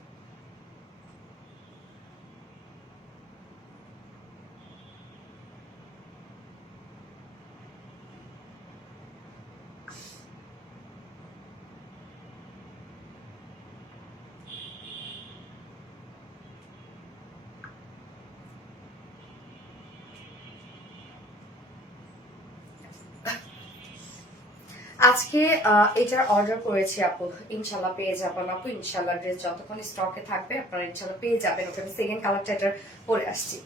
আজকে এটার অর্ডার করেছি আপু, ইনশাল্লাহ পেয়ে যাবেন আপু। ইনশাল্লাহ ড্রেস যতক্ষণ স্টকে থাকবে আপনারা ইনশাল্লাহ পেয়ে যাবেন। ওখানে সেকেন্ড কালারটা এটার পরে আসছি।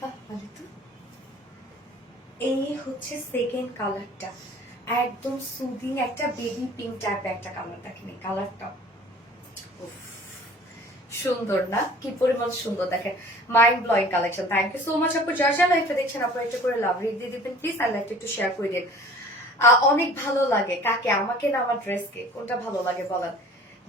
ভালো তো। এই হচ্ছে সেকেন্ড কালারটা, একদম সুদিং একটা বেবি পিঙ্ক টাইপের একটা কালার। দেখেন এই কালারটা সুন্দর না, কি পরিমাণ সুন্দর, দেখেন mind blowing collection. Thank you so much আপু। যারা যারা লাইভটা দেখছেন আপু একটা করে লাভ রেট দিয়ে দিবেন প্লিজ, আর লাইভটা একটু শেয়ার করে দিন। অনেক ভালো লাগে কাকে, আমাকে না আমার ড্রেসকে, কোনটা ভালো লাগে বলেন?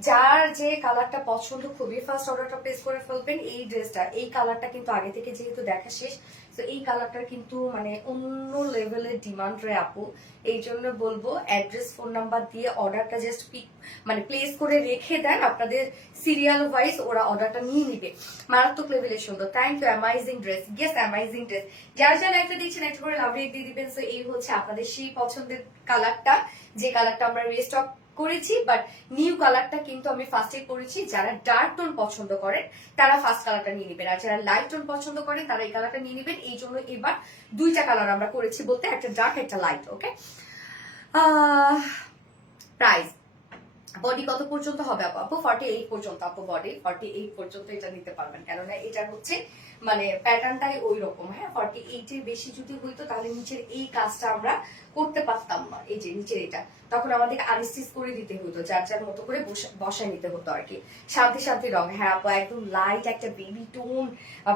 যার যে কালারটা পছন্দ খুবই ফার্স্ট অর্ডারটা প্লেস করে ফেলবেন। এই ড্রেসটা এই কালারটা কিন্তু আগে থেকে যেহেতু দেখা শেষ, তো এই কালারটার কিন্তু মানে অন্য লেভেলের ডিমান্ড রে আপু। এই জন্য বলবো অ্যাড্রেস ফোন নাম্বার দিয়ে অর্ডারটা জাস্ট পিক মানে প্লেস করে রেখে দেন, আপনাদের সিরিয়াল ওয়াইজ ওরা অর্ডারটা নিয়ে নিবে। মারাত্মক লেভেলের সুন্দর। Thank you, amazing dress, yes amazing dress. যারা যারা একটা দেখছেন একটা করে লাভ রেট দিয়ে দিবেন। সো এই হচ্ছে আপনাদের সেই পছন্দের কালারটা, যে কালারটা আমরা রিস্টক করেছি, বাট নিউ কালারটা কিন্তু আমি ফার্স্টে করেছি। যারা ডার্ক টোন পছন্দ করেন তারা ফার্স্ট কালারটা নিয়ে নেবেন, আর যারা লাইট টোন পছন্দ করেন তারা এই কালারটা নিয়ে নেবেন। এই জন্য এবার দুইটা কালার আমরা করেছি, বলতে একটা ডার্ক একটা লাইট। ওকে, প্রাইস বডি কত পর্যন্ত হবে আপু? আপু 48 পর্যন্ত আপু, বডি 48 পর্যন্ত এটা নিতে পারবেন, কেননা এটা হচ্ছে মানে প্যাটার্নটাই ওই রকম। হ্যাঁ, 48 এর বেশি যদি হইতো তাহলে নিচের এই কাজটা আমরা করতে পারতাম না। এই যে নিচের এটা তখন আমাদের আনস্টিচ করে দিতে হতো, যার যার মতো করে বসায় নিতে হতো আর কি। শান্তি শান্তি রং। হ্যাঁ আপু, একদম লাইট একটা baby tone,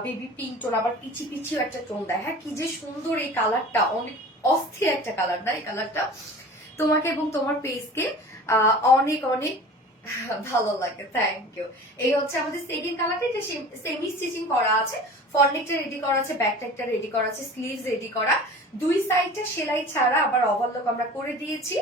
baby pink tone, আবার পিচি পিচিও একটা টোন দেয়। হ্যাঁ, কি যে সুন্দর এই কালারটা, অনেক অস্থির একটা কালার না এই কালারটা? তোমাকে এবং তোমার পেজকে অনেক অনেক ভালো লাগে। Thank you. এই হচ্ছে আমাদের সেকেন্ড কালারটা, এটা সেমি স্টিচিং করা আছে। ফ্রন্টনেকটা রেডি করা আছে, ব্যাকনেকটা রেডি করা আছে, স্লিভস রেডি করা, দুই সাইডটা সেলাই ছাড়া আবার ওভারলক আমরা করে দিয়েছি।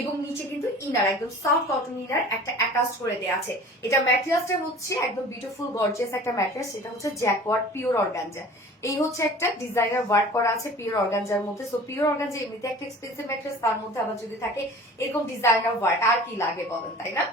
এবং নিচে কিন্তু ইনার একদম সফট কটন ইনার একটা অ্যাটাচ করে দেওয়া আছে। এটা ম্যাটেরিয়ালসটা হচ্ছে একদম বিউটিফুল গর্জিয়াস একটা ম্যাটেরিয়ালস, এটা হচ্ছে জ্যাকওয়ার্ড পিওর অর্গানজা। এই হচ্ছে একটা ডিজাইনার ওয়ার্ক করা আছে পিওর অর্গানজার মধ্যে। সো পিওর অর্গানজা এমনিতে একটা এক্সপেন্সিভ ম্যাটেরিয়ালস, তার মধ্যে আবার যদি থাকে এরকম ডিজাইনার ওয়ার্ক, আর কি লাগে বলেন, তাই না?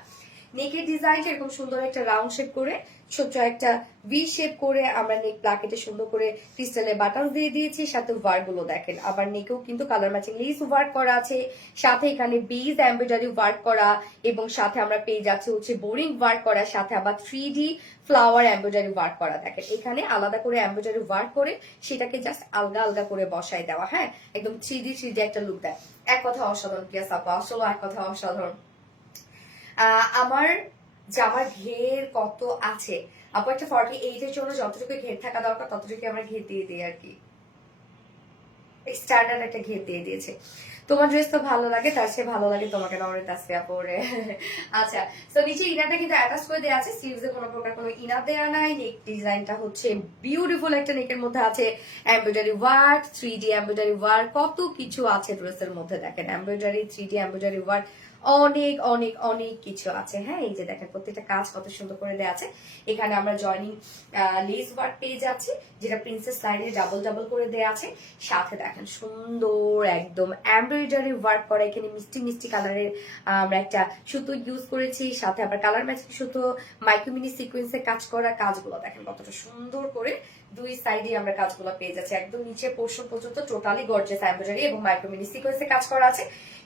নেকের ডিজাইনটা এরকম সুন্দর একটা রাউন্ড শেপ করে, ছোট্ট একটা ভি শেপ করে আমরা নেক প্লাকেটে সুন্দর করে ক্রিস্টালের বাটন দিয়ে দিয়েছি। সাথে ওয়ার্ক গুলো দেখেন, আবার নেকেও কিন্তু কালার ম্যাচিং লেস ওয়ার্ক করা আছে, সাথে এখানে বিজ এমব্রয়ডারি ওয়ার্ক করা, এবং সাথে আমরা পেয়ে যাচ্ছি হচ্ছে বোরিং ওয়ার্ক করা, সাথে আবার 3D ফ্লাওয়ার এমব্রয়ডারি ওয়ার্ক করা। দেখেন এখানে আলাদা করে এমব্রয়ডারি ওয়ার্ক করে সেটাকে জাস্ট আলগা আলগা করে বসায় দেওয়া। হ্যাঁ, একদম 3D একটা লুক দেয়। এক কথা অসাধারণ পিয়াস আপা, আসলে এক কথা অসাধারণ। আমার জামার ঘের কত আছে আপু? একটা 48 এর জন্য যতটুকু ঘের থাকা দরকার ততটুকু আমরা ঘের দিয়ে দিই আর কি, স্ট্যান্ডার্ড একটা ঘের দিয়ে দিয়েছে। তোমার ড্রেস তো ভালো লাগে, তার চেয়ে ভালো লাগে তোমাকে নরে তাসফিয়া পরে। আচ্ছা, তো নিচে ইনারটা কিন্তু অ্যাটাচ করে দেওয়া আছে, স্লিভসে কোনো প্রকার কোনো ইনার দেওয়া নাই। নেক ডিজাইনটা হচ্ছে বিউটিফুল একটা নেকের মধ্যে আছে embroidery work, 3D embroidery work, কত কিছু আছে ড্রেসের মধ্যে। দেখেন এমব্রয়ডারি, 3D এমব্রয়ডারি ওয়ার্ক, অনেক অনেক অনেক কিছু আছে। হ্যাঁ, এই যে দেখেন প্রত্যেকটা কাজ কত সুন্দর করে দেওয়া আছে। এখানে আমরা জয়নিং লেস ওয়ার্ক পেয়ে যাচ্ছি, যেটা প্রিন্সেস লাইনে ডাবল ডাবল করে দেওয়া আছে। সাথে দেখেন সুন্দর একদম এমব্রয়ডারি ওয়ার্ক করা, এখানে মিষ্টি মিষ্টি কালারের আমরা একটা সুতো ইউজ করেছি, সাথে আবার কালার ম্যাচিং সুতো, মাইক্রোমিনি সিকোয়েন্সে কাজ করা। কাজগুলো দেখেন কতটা সুন্দর করে দুই সাইডে আমরা কাজগুলো পেয়ে যাচ্ছি। একদম নিচে পোর্শন পর্যন্ত টোটালি গর্জিয়াস এমব্রয়ডারি এবং মাইক্রোমিনি সিকোয়েন্সে কাজ করা আছে।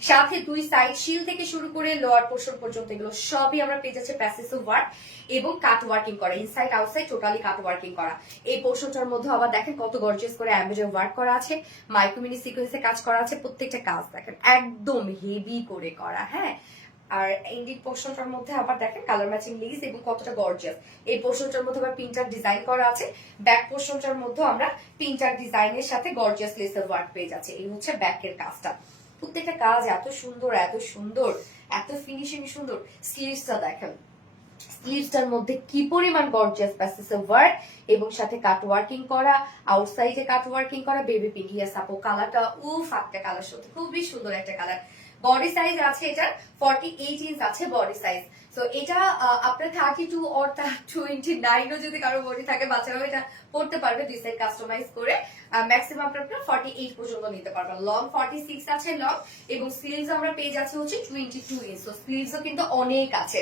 সাথে দুই সাইড শিল থেকে শুরু করে লোয়ার পোর্শন পর্যন্ত এগুলো সবই আমরা পেয়ে যাচ্ছি প্যাসেসিভ ওয়ার্ক এবং কাট ওয়ার্কিং করা, ইনসাইড আউটসাইড টোটালি কাট ওয়ার্কিং করা। এই পোর্শনটার মধ্যে আবার দেখেন কত গর্জিয়াস করে এমব্রয়ডারি ওয়ার্ক করা আছে, মাইক্রোমিনি সিকোয়েন্সে কাজ করা আছে। প্রত্যেকটা কাজ দেখেন একদম হেভি করে করা। হ্যাঁ, আর ইন্ডিক পোর্শনটার মধ্যে আবার দেখেন কালার ম্যাচিং লেস এবং কতটা গর্জিয়াস। এই পোর্শনটার মধ্যে আবার প্রিন্টার ডিজাইন করা আছে, ব্যাক পোর্শনটার মধ্যে আমরা প্রিন্টার ডিজাইনের সাথে গর্জিয়াস লেসের ওয়ার্ক পেয়ে যাচ্ছে। এই হচ্ছে ব্যাকের কাজটা, প্রত্যেকটা কাজ এত সুন্দর এত সুন্দর, এত ফিনিশিং সুন্দর। স্লিভসটা দেখেন, স্লিভসটার মধ্যে কি পরিমাণ গর্জিয়াস প্যাসেসিভ ওয়ার্ক এবং সাথে কাট ওয়ার্কিং করা, আউটসাইডে কাট ওয়ার্কিং করা। বেবি পিঙ্ক, ইয়াস আপু কালারটা উফ, একটা কালার সত্যি খুবই সুন্দর একটা কালার। বডি সাইজ আছে এটার 48 ইঞ্চ আছে বডি সাইজ। তো এটা আপনার 32 অর 29ও যদি কারো বডি থাকে বাচ্চারাও এটা পড়তে পারবে, দুই সাইড কাস্টমাইজ করে। ম্যাক্সিমাম আপনার 48 পর্যন্ত নিতে পারবেন। লং 46 আছে লং, এবং স্লিভস আমরা পেয়ে যাচ্ছি হচ্ছে 22 ইঞ্চ। তো স্লিভসও কিন্তু অনেক আছে,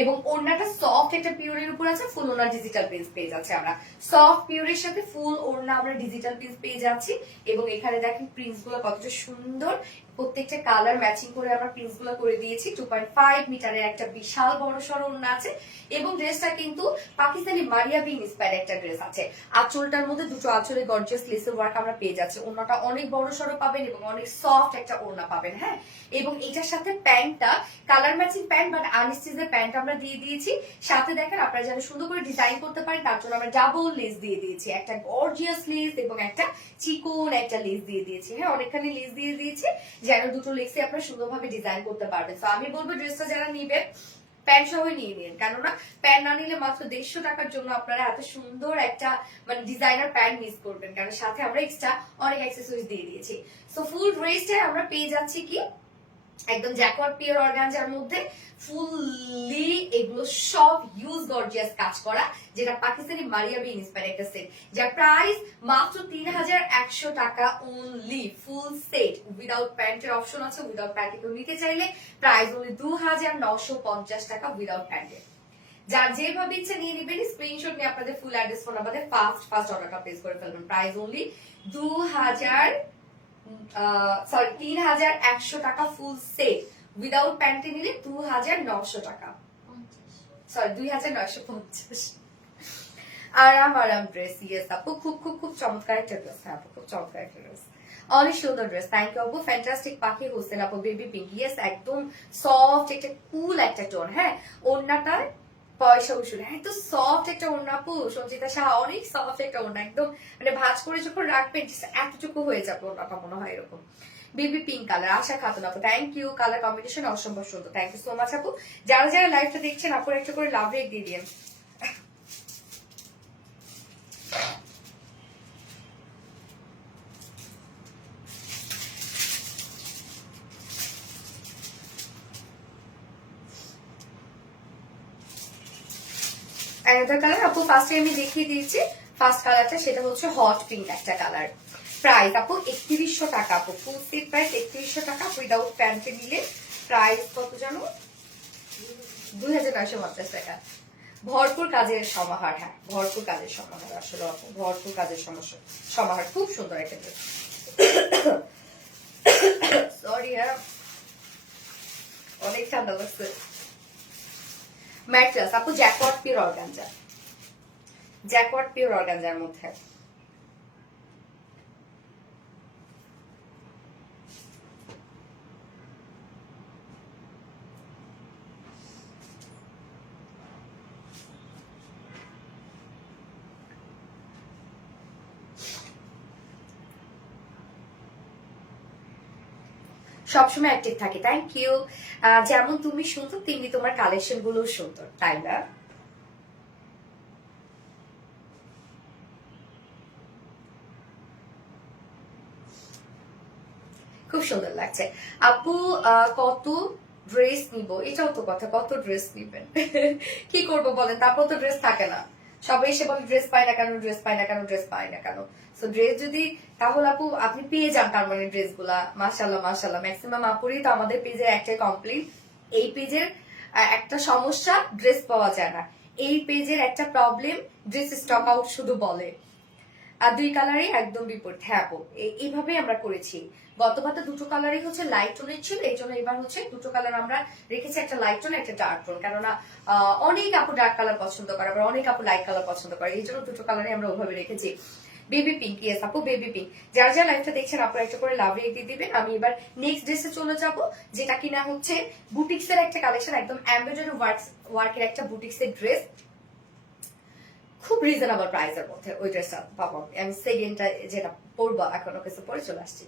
এবং ওড়নাটা সফট একটা পিওরের উপর আছে, ফুল ওড়না ডিজিটাল প্রিন্ট পেয়ে যাচ্ছে আমরা। সফট পিওরের সাথে ফুল ওড়না আমরা ডিজিটাল প্রিন্ট পেয়ে যাচ্ছি, এবং এখানে দেখেন প্রিন্টস গুলো কতটা সুন্দর, প্রত্যেকটা কালার ম্যাচিং করে আমরা প্রিন্টস গুলো করে দিয়েছি। 2.5 মিটারের একটা বিশাল বড় সড়ো ওড়না আছে এবং ড্রেসটা কিন্তু পাকিস্তানি মারিয়া বিন ইন্সপায়ার্ড একটা ড্রেস আছে। আঁচলটার মধ্যে দুটো আঁচলে গর্জিয়াস লেসের ওয়ার্ক আমরা পেয়ে যাচ্ছি। ওড়নাটা অনেক বড় সড়ো পাবেন এবং অনেক সফট একটা ওড়না পাবেন। হ্যাঁ, এবং এটার সাথে প্যান্টটা কালার ম্যাচিং প্যান্ট বাট আনস্টিচের প্যান্ট আমরা দিয়ে দিয়েছি। সাথে দেখেন আপনারা যেন সুন্দর করে ডিজাইন করতে পারেন তার জন্য আমরা ডাবল লেস দিয়ে দিয়েছি, একটা গর্জিয়াস লেস এবং একটা চিকন একটা লেস দিয়ে দিয়েছি। হ্যাঁ, অনেকখানি লেস দিয়ে দিয়েছি যেন দুটো লেসে আপনারা সুন্দরভাবে ডিজাইন করতে পারবেন। তো আমি বলবো ড্রেসটা যারা নিবেন প্যান্ট সহ নিয়ে নিন, কেননা প্যান্ট না নিলে মাত্র 150 টাকার জন্য আপনারা এত সুন্দর একটা মানে ডিজাইনার প্যান্ট মিস করবেন, কারণ সাথে আমরা এক্সট্রা অনেক অ্যাক্সেসরিজ দিয়ে দিয়েছি। সো ফুল ড্রেসটাই আমরা পেয়ে যাচ্ছি কি একদম জ্যাকওয়ার্ড পিওর অর্গানজার মধ্যে ফুললি এগুলো সব ইউজ গর্জিয়াস কাজ করা, যেটা পাকিস্তানি মারিয়া বি ইন্সপায়ার্ড একটা সেট, যার প্রাইস মাত্র 3100 টাকা অনলি। ফুল সেট উইদাউট প্যান্টের অপশন আছে, উইদাউট প্যান্টে কেউ নিতে চাইলে প্রাইস অনলি 2950 টাকা উইদাউট প্যান্টের। যার যেভাবে ইচ্ছে নিয়ে নিবেন, স্ক্রিনশট নিয়ে আপনাদের ফুল অ্যাড্রেস ফোন নাম্বারে ফার্স্ট অর্ডারটা প্লেস করে ফেলবেন। প্রাইস অনলি 3100 টাকা ফুল সেট, উইদাউট প্যান্টে নিলে 2900 টাকা, সরি 2950। আরাম ড্রেস, ইয়েস আপু, খুব খুব খুব চমৎকার একটা ড্রেস। হ্যাঁ আপু, খুব চমৎকার একটা ড্রেস, অনেক সুন্দর ড্রেস। থ্যাংক ইউ আপু। ফ্যান্টাস্টিক পাখি হোসেন আপু, বেবি পিঙ্ক, ইয়েস একদম সফট একটা কুল একটা টোন। হ্যাঁ, ওড়নাটা পয়সা উসুল এত সফট একটা ওড়না আপু, সঞ্চিতা সাহা, অনেক সফট একটা ওড়না, একদম মানে ভাঁজ করে যখন রাখবেন এতটুকু হয়ে যাবে ওড়নাটা, মনে হয় এরকম। বেবি পিঙ্ক কালার, আশা খাতুন আপু, থ্যাংক ইউ। কালার কম্বিনেশন অসম্ভব সুন্দর, থ্যাংক ইউ সো মাচ আপু। যারা যারা লাইভটা দেখছেন আপু একটা করে লাভ রেক দিয়ে দিন। অ্যানাদার কালার আপু, ফার্স্টে আমি দেখিয়ে দিয়েছি ফার্স্ট কালারটা, সেটা হচ্ছে হট পিঙ্ক একটা কালার। প্রাইস আপু 3100 টাকা আপু, ফুল সেট প্রাইস 3100 টাকা, উইদাউট প্যান্টে নিলে প্রাইস কত জানো, 2950 টাকা। ভরপুর কাজের সমাহার, হ্যাঁ ভরপুর কাজের সমাহার, আসলে আপু ভরপুর কাজের সমাহার, খুব সুন্দর একটা ড্রেস। সরি হ্যাঁ, অনেক ঠান্ডা লাগছে। ম্যাট্রেস আপু, jacquard pure organza, jacquard pure organza মধ্যে। সবসময় অ্যাক্টিভ থাকি, থ্যাংক ইউ। যেমন তুমি সুন্দর তেমনি তোমার কালেকশন গুলো সুন্দর, তাই না? খুব সুন্দর লাগছে আপু। কত ড্রেস নিব, এটাও তো কথা, কত ড্রেস নিবেন? কি করব বলেন, তারপর তো ড্রেস থাকে না। সবাই এসে বলে ড্রেস পায় না কেন, ড্রেস পায় না কেন, ড্রেস পায় না কেন। সো ড্রেস যদি তাহলে আপু আপনি পেয়ে যান, তার মানে ড্রেস গুলা মাশাআল্লাহ মাশাআল্লাহ। ম্যাক্সিমাম আপুরই তো আমাদের পেজের একটাই কমপ্লেইন, এই পেজের একটা সমস্যা ড্রেস পাওয়া যায় না, এই পেজের একটা প্রবলেম ড্রেস স্টক আউট শুধু বলে। আর দুই কালারই একদম বিপরীত। হ্যাঁ আপু, এইভাবেই আমরা করেছি। গতবার তো দুটো কালারই হচ্ছে লাইট টোনের ছিল, এই জন্য এবার হচ্ছে দুটো কালার আমরা রেখেছি, একটা লাইট টোন একটা ডার্ক টোন, কেননা অনেক আপু ডার্ক কালার পছন্দ করে, আবার অনেক আপু লাইট কালার পছন্দ করে, এই জন্য দুটো কালারই আমরা ওভাবে রেখেছি। বেবি পিঙ্ক, ইয়েস আপু বেবি পিঙ্ক। যারা যারা লাইভটা দেখছেন আপু একটা করে লাভ রেখে দিয়ে দিবেন। আমি এবার নেক্সট ড্রেসে চলে যাব, যেটা কিনা হচ্ছে বুটিক্সের একটা কালেকশন, একদম এমব্রয়ডারি ওয়ার্কের একটা বুটিক্সের ড্রেস, খুব রিজনেবল প্রাইসের মধ্যে। ওই ড্রেসটা পাবো আমি সেকেন্ডটা যেটা পরবো এখনো কিছু পরে চলে আসছি।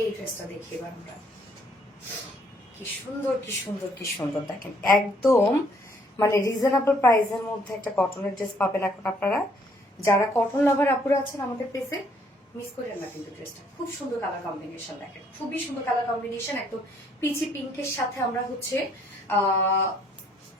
এই ড্রেসটা দেখি এবার আমরা, কি সুন্দর কি সুন্দর কি সুন্দর দেখেন, একদম মানে রিজনেবল প্রাইসের মধ্যে একটা কটনের ড্রেস পাবেন এখন আপনারা। যারা কটন লাভার আপুরা আছেন আমাদের পেজে, মিস করেন না কিন্তু ড্রেসটা। খুব সুন্দর কালার কম্বিনেশন দেখেন, খুবই সুন্দর কালার কম্বিনেশন, একদম পিচি পিঙ্কের সাথে আমরা হচ্ছে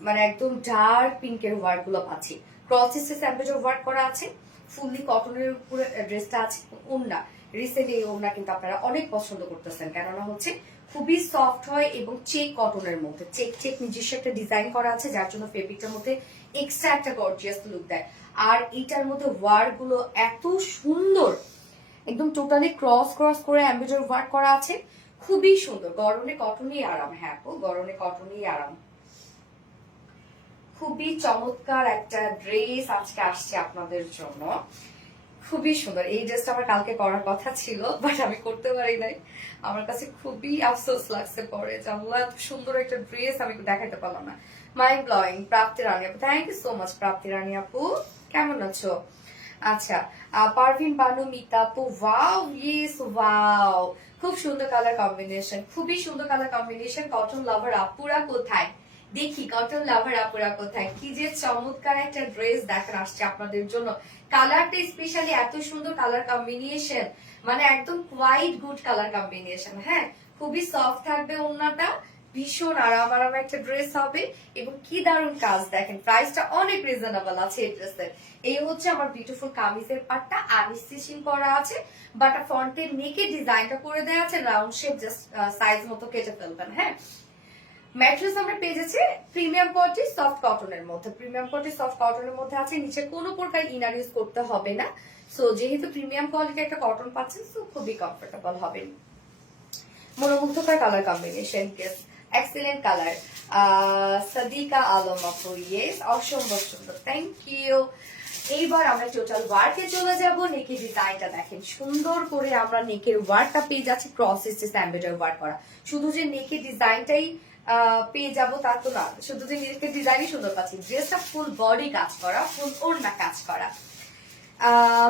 মানে একদম ডার্ক পিঙ্কের ওয়ার্ক গুলো পাচ্ছি। ক্রস স্টিচ এমব্রয়ডারি ওয়ার্ক করা আছে, ফুললি কটনের উপরে ড্রেসটা আছে। ওড়না, রিসেন্টলি এই ওড়না কিন্তু আপনারা অনেক পছন্দ করতেছেন, কেননা হচ্ছে খুবই সফট হয় এবং চেক কটনের মধ্যে চেক চেক নিজস্ব একটা ডিজাইন করা আছে, যার জন্য ফেব্রিকটার মধ্যে এক্সট্রা একটা গর্জিয়াস লুক দেয়। আর এইটার মধ্যে ওয়ার্ক গুলো এত সুন্দর, একদম টোটালি ক্রস ক্রস করে এমব্রয়ডারি ওয়ার্ক করা আছে, খুবই সুন্দর। গরমে কটনই আরাম। হ্যাঁ আপু, গরমে কটনই আরাম। খুবই চমৎকার একটা ড্রেস আজকে আসছে আপনাদের জন্য, খুবই সুন্দর। এই ড্রেসটা আমার কালকে করার কথা ছিল, বাট আমি করতে পারি নাই। আমার কাছে খুবই আফসোস লাগছে পরে, জানলা এত সুন্দর একটা ড্রেস আমি দেখাইতে পারলাম না। Mind blowing. প্রাপ্তি রানী আপু, থ্যাংক ইউ সো মাচ প্রাপ্তি রানী আপু, কেমন আছো? আচ্ছা, পারভিন বানু মিতা আপু, ওয়াও ইয়েস ওয়াও, খুব সুন্দর কালার কম্বিনেশন, খুবই সুন্দর কালার কম্বিনেশন। কটন লাভার আপুরা কোথায়? দেখি কটন লাভার আপুরা কোথায়? কি যে চমৎকার একটা ড্রেস দেখেন আসছে আপনাদের জন্য। কালারটা স্পেশালি এত সুন্দর কালার কম্বিনেশন, মানে একদম কোয়াইট গুড কালার কম্বিনেশন। হ্যাঁ, খুবই সফট থাকবে ওড়নাটা, ভীষণ আরাম আরাম একটা ড্রেস হবে, এবং কি দারুণ কাজ দেখেন। প্রাইসটা অনেক রিজনেবল আছে এই ড্রেসের। এই হচ্ছে আমার বিউটিফুল কামিজের পাটটা, আনি স্টিচিং করা আছে, বাট ফ্রন্টের নেকে ডিজাইনটা করে দেওয়া আছে রাউন্ড শেপ, জাস্ট সাইজ মতো কেটে ফেলবেন। হ্যাঁ, ম্যাট্রেস আমরা পেয়ে যাচ্ছি প্রিমিয়াম কোয়ালিটি সফট কটনের মধ্যে, প্রিমিয়াম কোয়ালিটি সফট কটনের মধ্যে আছে। নিচে কোনো প্রকার ইনার ইউজ করতে হবে না। সো যেহেতু প্রিমিয়াম কোয়ালিটি একটা কটন পাচ্ছেন, সো খুবই কমফোর্টেবল হবেন। মনোমুগ্ধকর colour combination, excellent colour. Sadika Alam আপু, ইয়েস, অসম্ভব সুন্দর, থ্যাংক ইউ। এইবার আমরা টোটাল ওয়ার্কে চলে যাব। নেকের ডিজাইনটা দেখেন, সুন্দর করে আমরা নেকের ওয়ার্কটা পেয়ে যাচ্ছি, ক্রস স্টিচ এমব্রয়ডারি ওয়ার্ক করা। শুধু যে নেকের ডিজাইনটাই পেয়ে যাবো তা তো না, শুধু যে নেকের ডিজাইনই সুন্দর পাচ্ছি, ড্রেসটা ফুল বডি কাজ করা, ফুল ওড়না কাজ করা।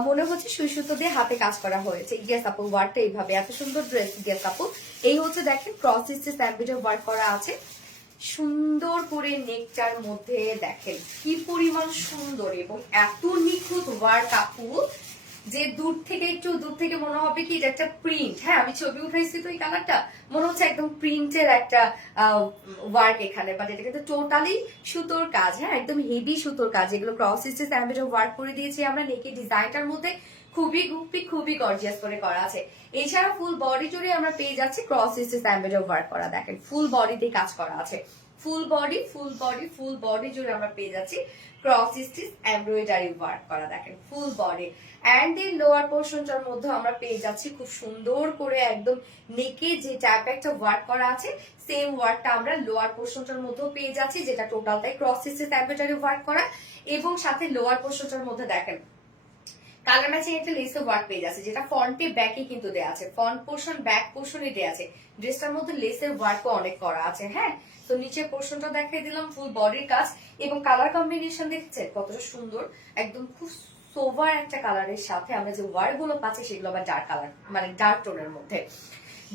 মনে হচ্ছে সুই সুতো দিয়ে হাতে কাজ করা হয়েছে। ইয়েস আপু, ওয়ার্কটা এইভাবে, এত সুন্দর ড্রেস। ইয়েস আপু, এই হচ্ছে দেখেন ক্রস স্টিচ এমব্রয়ডারি ওয়ার্ক করা আছে, সুন্দর করে নেকটার মধ্যে দেখেন কি পরিমাণ সুন্দর, এবং এত নিখুঁত ওয়ার্ক আপু, যে দূর থেকে মনে হবে কি এটা একটা প্রিন্ট। হ্যাঁ, আমি ছবি উঠাইছি তো এই কালারটা, মনে হচ্ছে একদম প্রিন্টের একটা ওয়ার্ক এখানে, বাট এটা কিন্তু টোটালি সুতোর কাজ। হ্যাঁ, একদম হেভি সুতোর কাজ, এগুলো ক্রস স্টিচ এমব্রয়ডারি ওয়ার্ক করে দিয়েছি আমরা নেকের ডিজাইনটার মধ্যে, খুবই গুপ্পি, খুবই গর্জিয়াস করে করা আছে। এছাড়া ফুল বডি জুড়ে আমরা পেয়ে যাচ্ছি ক্রস স্টিচ এমব্রয়ডারি ওয়ার্ক করা, দেখেন ফুল বডিতে কাজ করা আছে, ফুল বডি জুড়ে আমরা পেয়ে যাচ্ছি ক্রস স্টিচ এমব্রয়ডারি ওয়ার্ক করা, দেখেন full body. And then lower পোর্শনটার মধ্যে আমরা পেয়ে যাচ্ছি খুব সুন্দর করে একদম নেকে যে টাইপ একটা ওয়ার্ক করা আছে, সেম ওয়ার্কটা আমরা লোয়ার পোর্শনটার মধ্যেও পেয়ে যাচ্ছি, যেটা টোটালটাই ক্রস স্টিচ এমব্রয়ডারি ওয়ার্ক করা। এবং সাথে লোয়ার পোর্শনটার মধ্যে দেখেন কালার ম্যাচিং একটা লেসের ওয়ার্ক পেয়ে যাচ্ছে, যেটা ফ্রন্টে ব্যাকে কিন্তু দেয়া আছে, ফ্রন্ট পোর্শন ব্যাক পোর্শনে দেয়া আছে। ড্রেসটার মধ্যে লেসের ওয়ার্কও অনেক করা আছে। হ্যাঁ, তো নিচের পোর্শনটা দেখাই দিলাম, ফুল বডির কাজ, এবং কালার কম্বিনেশন দেখছেন কতটা সুন্দর, একদম খুব সোভার একটা কালারের সাথে আমরা যে ওয়ার্ক গুলো পাচ্ছি সেগুলো আবার ডার্ক কালার, মানে ডার্ক টোনের মধ্যে,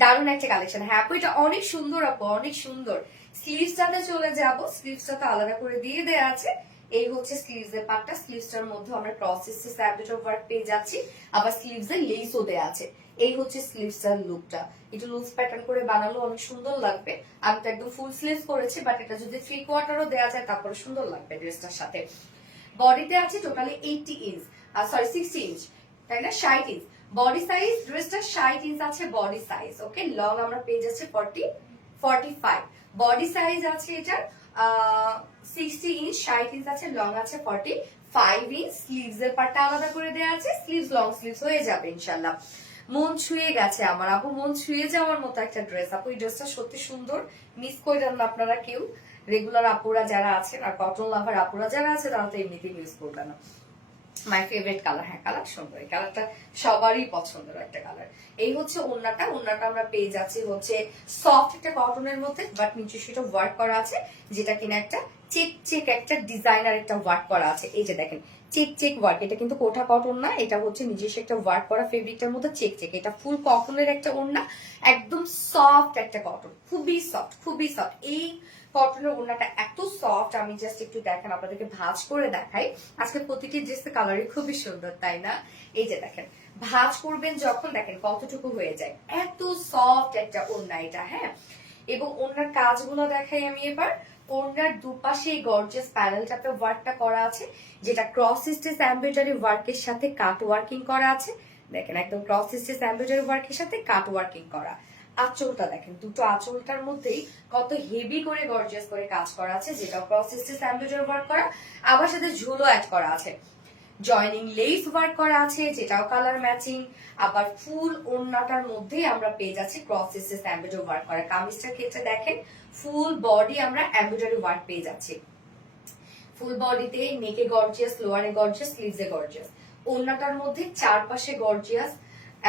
দারুণ একটা কালেকশন। হ্যাঁ আপু, এটা অনেক সুন্দর আপু, অনেক সুন্দর। স্লিভসটাতে চলে যাব, স্লিভসটা তো আলাদা করে দিয়ে দেয়া আছে। এই হচ্ছে স্লিভস এর পার্টটা, স্লিভসটার মধ্যে আমরা ক্রস স্টিচ এমব্রয়ডারি ওয়ার্ক পেয়ে যাচ্ছি, আবার স্লিভস এর লেসও দেয়া আছে। এই হচ্ছে স্লিভসটার লুকটা, একটু লুজ প্যাটার্ন করে বানালো অনেক সুন্দর লাগবে। আমি তো একদম ফুল স্লিভস করেছি, বাট এটা যদি 3/4ও দেয়া যায় তারপরে সুন্দর লাগবে ড্রেসটার সাথে। বডিতে আছে টোটালি 80 ইঞ্চ, সরি 60 ইঞ্চ, তাই না, 60 ইঞ্চ বডি সাইজ। ড্রেসটা 60 ইঞ্চ আছে বডি সাইজ। ওকে, লং আমরা পেয়ে যাচ্ছি 45। বডি সাইজ আছে এটার 60 ইঞ্চ, 60 ইঞ্চ আছে, লং আছে 45 ইঞ্চ। স্লিভস এর পার্টটা আলাদা করে দেওয়া আছে, স্লিভস লং স্লিভস হয়ে যাবে ইনশাল্লাহ। মন ছুঁয়ে গেছে আমার আপু, মন ছুঁয়ে যাওয়ার মতো একটা ড্রেস আপু। এই ড্রেসটা সত্যি সুন্দর, মিস করেন না আপনারা কেউ। রেগুলার আপুরা যারা আছেন আর কটন লাভার আপুরা যারা আছে তারা তো এমনিতেই ইউজ করবে না। My favourite colour. হ্যাঁ, কালার সুন্দর, এই কালারটা সবারই পছন্দের একটা কালার। এই হচ্ছে ওড়নাটা, ওড়নাটা আমরা পেয়ে যাচ্ছি হচ্ছে সফট একটা কটনের মধ্যে, বাট নিচে সেটা ওয়ার্ক করা আছে, যেটা কিনা একটা চেক চেক একটা ডিজাইনার একটা ওয়ার্ক করা আছে। এই যে দেখেন চেক চেক ওয়ার্ক, এটা কিন্তু কোঠা কটন না, এটা হচ্ছে নিজস্ব একটা ওয়ার্ক করা ফেব্রিকটার মধ্যে চেক চেক। এটা ফুল কটনের একটা ওড়না, একদম সফট একটা কটন, খুবই সফট খুবই সফট। এই কটনের ওড়নাটা এত সফট, আমি জাস্ট একটু দেখেন আপনাদেরকে ভাঁজ করে দেখাই। আজকে প্রতিটি ড্রেসের কালারই খুবই সুন্দর, তাই না? এই যে দেখেন, ভাঁজ করবেন যখন দেখেন কতটুকু হয়ে যায়, এত সফট একটা ওড়না এটা। হ্যাঁ, এবং ওড়নার কাজগুলো দেখাই আমি এবার। ওড়নার দুপাশে এই গর্জিয়াস প্যানেল টাপে ওয়ার্কটা করা আছে, যেটা ক্রস স্টিচ এমব্রয়ডারি ওয়ার্কের সাথে কাট ওয়ার্কিং করা আছে। দেখেন একদম ক্রস স্টিচ এমব্রয়ডারি ওয়ার্কের সাথে কাট ওয়ার্কিং করা। আঁচলটা দেখেন, দুটো আঁচলটার মধ্যেই কত হেভি করে গর্জিয়াস করে কাজ করা আছে, যেটা ক্রস স্টিচ এমব্রয়ডারি ওয়ার্ক করা, আবার সাথে ঝুলো অ্যাড করা আছে। জয়নিং লেস ওয়ার্ক করা আছে, যেটাও কালার ম্যাচিং। আবার ফুল ওড়নাটার মধ্যে আমরা পেয়ে যাচ্ছি ক্রস স্টিচ এমব্রয়ডারি ওয়ার্ক করা। কামিজটার ক্ষেত্রে দেখেন ফুল বডি আমরা এমব্রয়ডারি ওয়ার্ক পেয়ে যাচ্ছি। ফুল বডিতে নেকে গর্জিয়াস, লোয়ারে গর্জিয়াস, স্লিভসে গর্জিয়াস। ওড়নাটার মধ্যে চারপাশে গর্জিয়াস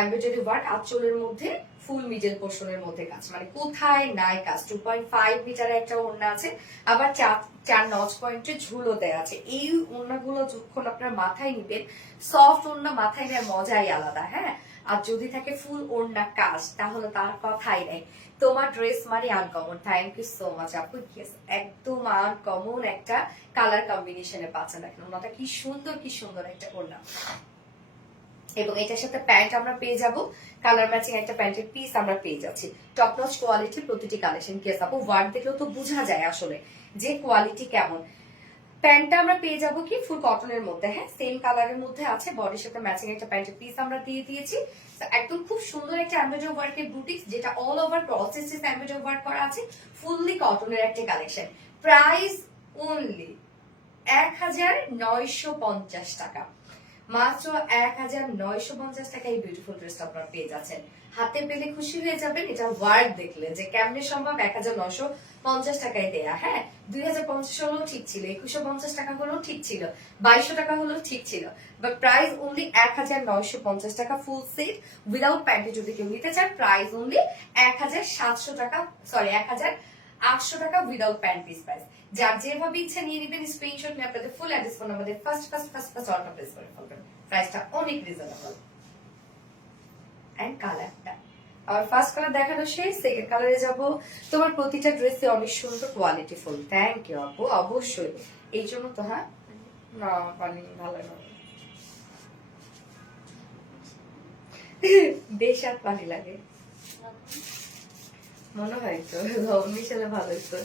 এমব্রয়ডারি ওয়ার্ক, আঁচলের মধ্যে ফুল মিডল পোর্শনের মধ্যে কাজ, মানে কোথায় নাই কাজ। 2.5 মিটারের একটা ওড়না আছে, আবার চার নচ পয়েন্টে ঝুলো দেয়া আছে। এই ওড়নাগুলো যখন আপনার মাথায় নিবেন, সফট ওড়না মাথায় নেওয়ার মজাই আলাদা। হ্যাঁ, আর যদি থাকে ফুল ওড়না কাজ, তাহলে তার কথাই নেই। তোমার ড্রেস মানে uncommon. Thank you so much আপু। একদম আনকমন একটা কালার কম্বিনেশনে পাচ্ছেন। দেখেন ওনাটা কি সুন্দর, কি সুন্দর একটা ওড়না। এবং এটার সাথে প্যান্ট আমরা পেয়ে যাব, কালার ম্যাচিং একটা প্যান্টের পিস আমরা পেয়ে যাচ্ছি। টপ নচ কোয়ালিটির প্রতিটি কালেকশন। কেস আপু ওয়ার্ক দেখলেও তো বোঝা যায় আসলে যে কোয়ালিটি কেমন। প্যান্টটা আমরা পেয়ে যাবো কি ফুল কটনের মধ্যে। হ্যাঁ, সেম কালারের মধ্যে আছে, বডির সাথে ম্যাচিং একটা প্যান্টের পিস আমরা দিয়ে দিয়েছি। একদম খুব সুন্দর একটা এমব্রয়ডারি ওয়ার্কের বুটিক, যেটা all over cross stitch embroidery work করা আছে, ফুললি কটনের একটা কালেকশন। প্রাইস অনলি 1950 টাকা, মাত্র 1950 টাকা এই বিউটিফুল ড্রেসটা আপনারা পেয়ে যাচ্ছেন। হাতে পেলে খুশি হয়ে যাবেন, এটা ওয়ার্ক দেখলে যে কেমনে সম্ভব 1950 টাকায় দেয়া। হ্যাঁ, 2050 হলেও ঠিক ছিল, 2150 টাকা হলেও ঠিক ছিল, 2200 টাকা হলেও ঠিক ছিল, বাট প্রাইস অনলি 1950 টাকা ফুল সেট উইদাউট প্যান্টে। যদি কেউ নিতে চান প্রাইস অনলি 1700 টাকা, সরি 1800 টাকা উইদাউট প্যান্ট পিস প্রাইস। যার যেভাবে ইচ্ছা নিয়ে নেবেন, স্ক্রিনশট নিয়ে আপনাদের ফুল অ্যাড্রেস ফোন আমাদের ফার্স্ট অর্ডার প্লেস করে ফেলবেন। প্রাইসটা অনেক রিজনেবল। এন্ড কালারটা আমার ফার্স্ট কালার দেখানো শেষ, সেকেন্ড কালারে যাব। তোমার প্রতিটা ড্রেসে অনেক সুন্দর কোয়ালিটি ফুল। থ্যাংক ইউ আপু, অবশ্যই। এই জন্য তো হ্যাঁ, না পানি ভালো না, বেশ আর পানি লাগে মনে হয় তো। লবণ মিশালে ভালো হতো,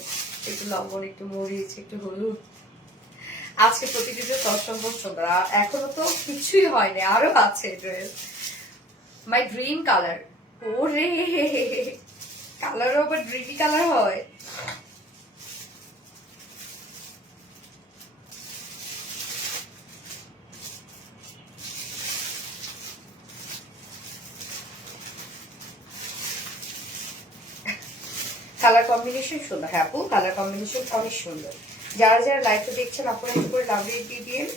একটু লবণ, একটু মরিচ, একটু হলুদ। আজকে প্রতিটি ড্রেস অসম্ভব সুন্দর, এখনো তো কিছুই হয়নি, আরো আছে ড্রেস। My dream colour. ওরে, কালারও আবার ড্রিমি কালার হয়। কালার কম্বিনেশন সুন্দর। হ্যাঁ আপু, কালার কম্বিনেশন অনেক সুন্দর। যারা যারা লাইভটা দেখছেন আপনারা একটু করে লাভ রেট দিয়ে দিন।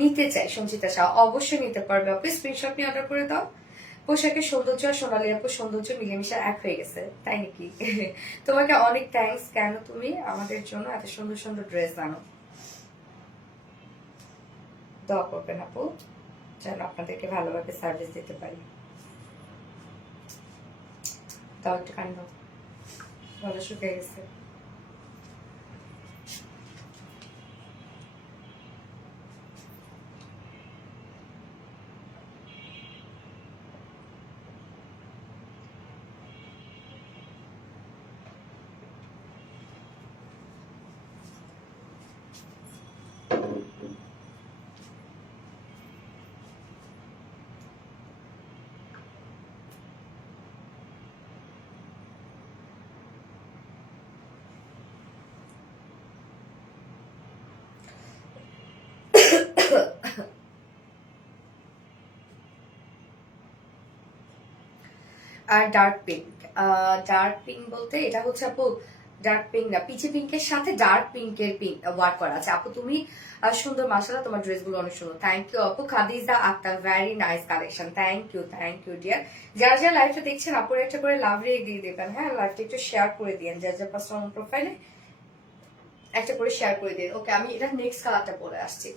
নিতে চাই সঞ্চিতা শাহ, অবশ্যই নিতে পারবে আপু, স্ক্রিনশট নিয়ে অর্ডার করে দাও। পোশাকের সৌন্দর্য আর সোনালী আপুর সৌন্দর্য মিলেমিশে এক হয়ে গেছে, তাই নাকি? তোমাকে অনেক থ্যাঙ্কস, কেন তুমি আমাদের জন্য এত সুন্দর সুন্দর ড্রেস আনো। দোয়া করবেন আপু, যেন আপনাদেরকে ভালোভাবে সার্ভিস দিতে পারি। তাও একটু কান্ড ভালো শুকিয়ে গেছে। আর ডার্ক পিঙ্ক, ডার্ক পিঙ্ক বলতে এটা হচ্ছে আপু ডার্ক পিঙ্ক না, পিচি পিঙ্কের সাথে ডার্ক পিঙ্কের ওয়ার্ক করা আছে। আপু তুমি সুন্দর, মাশাআল্লাহ তোমার ড্রেসগুলো অনেক সুন্দর। থ্যাংক ইউ আপু। Khadija Akter, very nice collection. Thank you dear. যারা যারা লাইভটা দেখছেন আপুর একটা করে লাভ রেখে দিয়ে দেবেন, হ্যাঁ লাইভটা একটু শেয়ার করে দিন, যার যার পার্সোনাল প্রোফাইলে একটা করে শেয়ার করে দিন। ওকে, আমি এটা নেক্সট কালারটা পরে আসছি।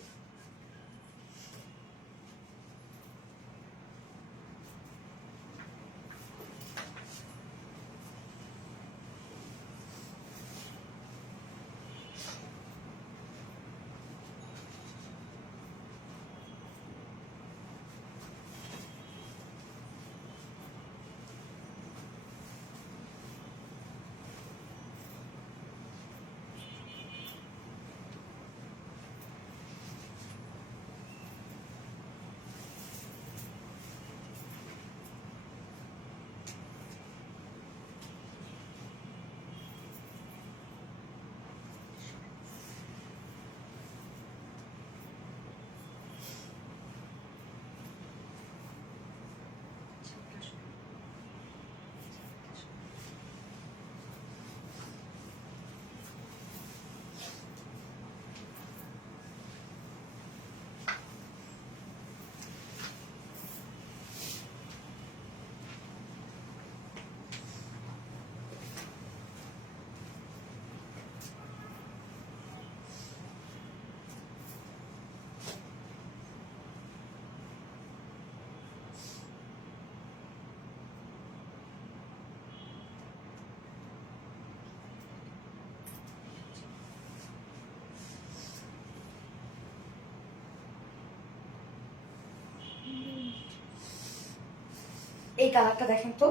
এই কালারটা দেখেন তো,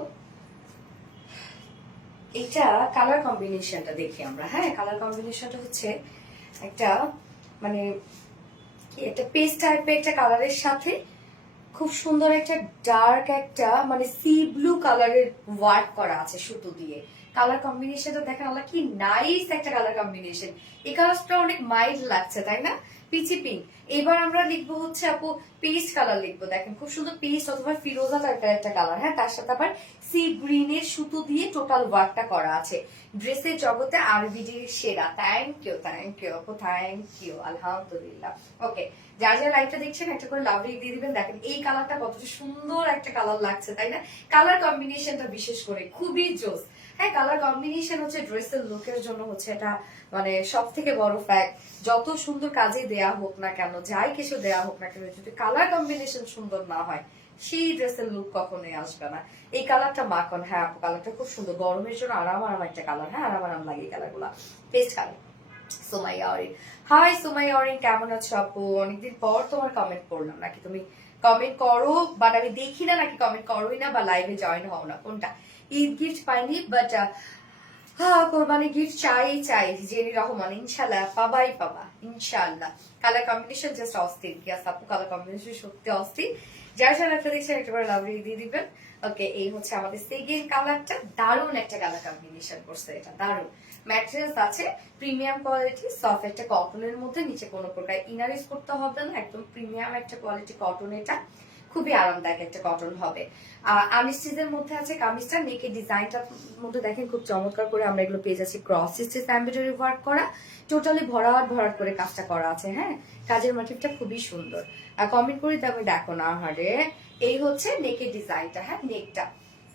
এটা কালার কম্বিনেশনটা দেখি আমরা। হ্যাঁ, কালার কম্বিনেশনটা হচ্ছে একটা মানে কি একটা পেস্ট টাইপের একটা কালারের সাথে খুব সুন্দর একটা ডার্ক একটা মানে সি ব্লু কালারের ওয়ার্ক করা আছে সুতো দিয়ে। কালার কম্বিনেশনটা দেখেন আল্লাহ কি নাইস একটা কালার কম্বিনেশন। এই কালারটা অনেক মাইল্ড লাগছে তাই না, পিচি পিঙ্ক। এবার আমরা লিখবো হচ্ছে আপু পেস্ট কালার লিখবো, দেখেন খুব সুন্দর পেস্ট অথবা ফিরোজা টাইপের একটা কালার। হ্যাঁ, তার সাথে আবার সি গ্রিনের সুতো দিয়ে টোটাল ওয়ার্কটা করা আছে। ড্রেসের জগতে আরবিডির সেরা। থ্যাংক ইউ আপু, থ্যাংক ইউ, আলহামদুলিল্লাহ। ওকে, যার যার লাইভটা দেখছেন একটা করে লাভ রেখ দিয়ে দিবেন। দেখেন এই কালারটা কতটা সুন্দর একটা কালার লাগছে তাই না, কালার কম্বিনেশনটা বিশেষ করে খুবই জোস। হ্যাঁ, কালার কম্বিনেশন হচ্ছে ড্রেসের লুকের জন্য হচ্ছে এটা মানে সব থেকে বড় ফ্যাক্ট। যত সুন্দর কাজে দেয়া হোক না কেন, যাই কিছু দেয়া হোক না কেন, যদি কালার কম্বিনেশন সুন্দর না হয় সেই ড্রেসের লুক কখনোই আসবে না। এই কালারটা মাখন। হ্যাঁ আপু, কালারটা খুব সুন্দর, গরমের জন্য আরাম একটা কালার। হ্যাঁ, আরাম লাগে এই কালার গুলা, paste colour. Sumaiya Orin, hi Sumaiya Orin, কেমন আছো আপু? অনেকদিন পর তোমার কমেন্ট পড়লাম। নাকি তুমি কমেন্ট করো বাট আমি দেখি না, নাকি কমেন্ট করোই না বা লাইভে জয়েন হও না, কোনটা? ঈদ গিফট পাইনি বাট হ্যাঁ কোরবানি গিফট চাই জেনি রহমান, ইনশাল্লাহ পাবা ইনশাল্লাহ। কালার কম্বিনেশন জাস্ট অস্থির। ইয়াস আপু, কালার কম্বিনেশন সত্যি অস্থির। যার সাথে একটা দেখছেন একেবারে লাভলি দিয়ে দিবেন। ওকে, এই হচ্ছে আমাদের সেকেন্ড কালারটা। দারুণ একটা কালার কম্বিনেশন করছে, এটা দারুণ। ম্যাটেরিয়ালস আছে প্রিমিয়াম কোয়ালিটি, সফট একটা কটনের মধ্যে, নিচে কোনো প্রকার ইনার ইউজ করতে হবে না, একদম প্রিমিয়াম একটা কোয়ালিটি কটন। এটা খুবই আরামদায়ক একটা কটন হবে। আমিস্টিজের মধ্যে আছে কামিজটা। নেকের ডিজাইনটার মধ্যে দেখেন খুব চমৎকার করে আমরা এগুলো পেয়ে যাচ্ছি ক্রস স্টিচ এমব্রয়ডারি ওয়ার্ক করা, টোটালি ভরাট করে কাজটা করা আছে। হ্যাঁ, কাজের মাটিটা খুবই সুন্দর। কমেন্ট করি তবে দেখো না হারে। এই হচ্ছে নেকের ডিজাইনটা, হ্যাঁ নেকটা,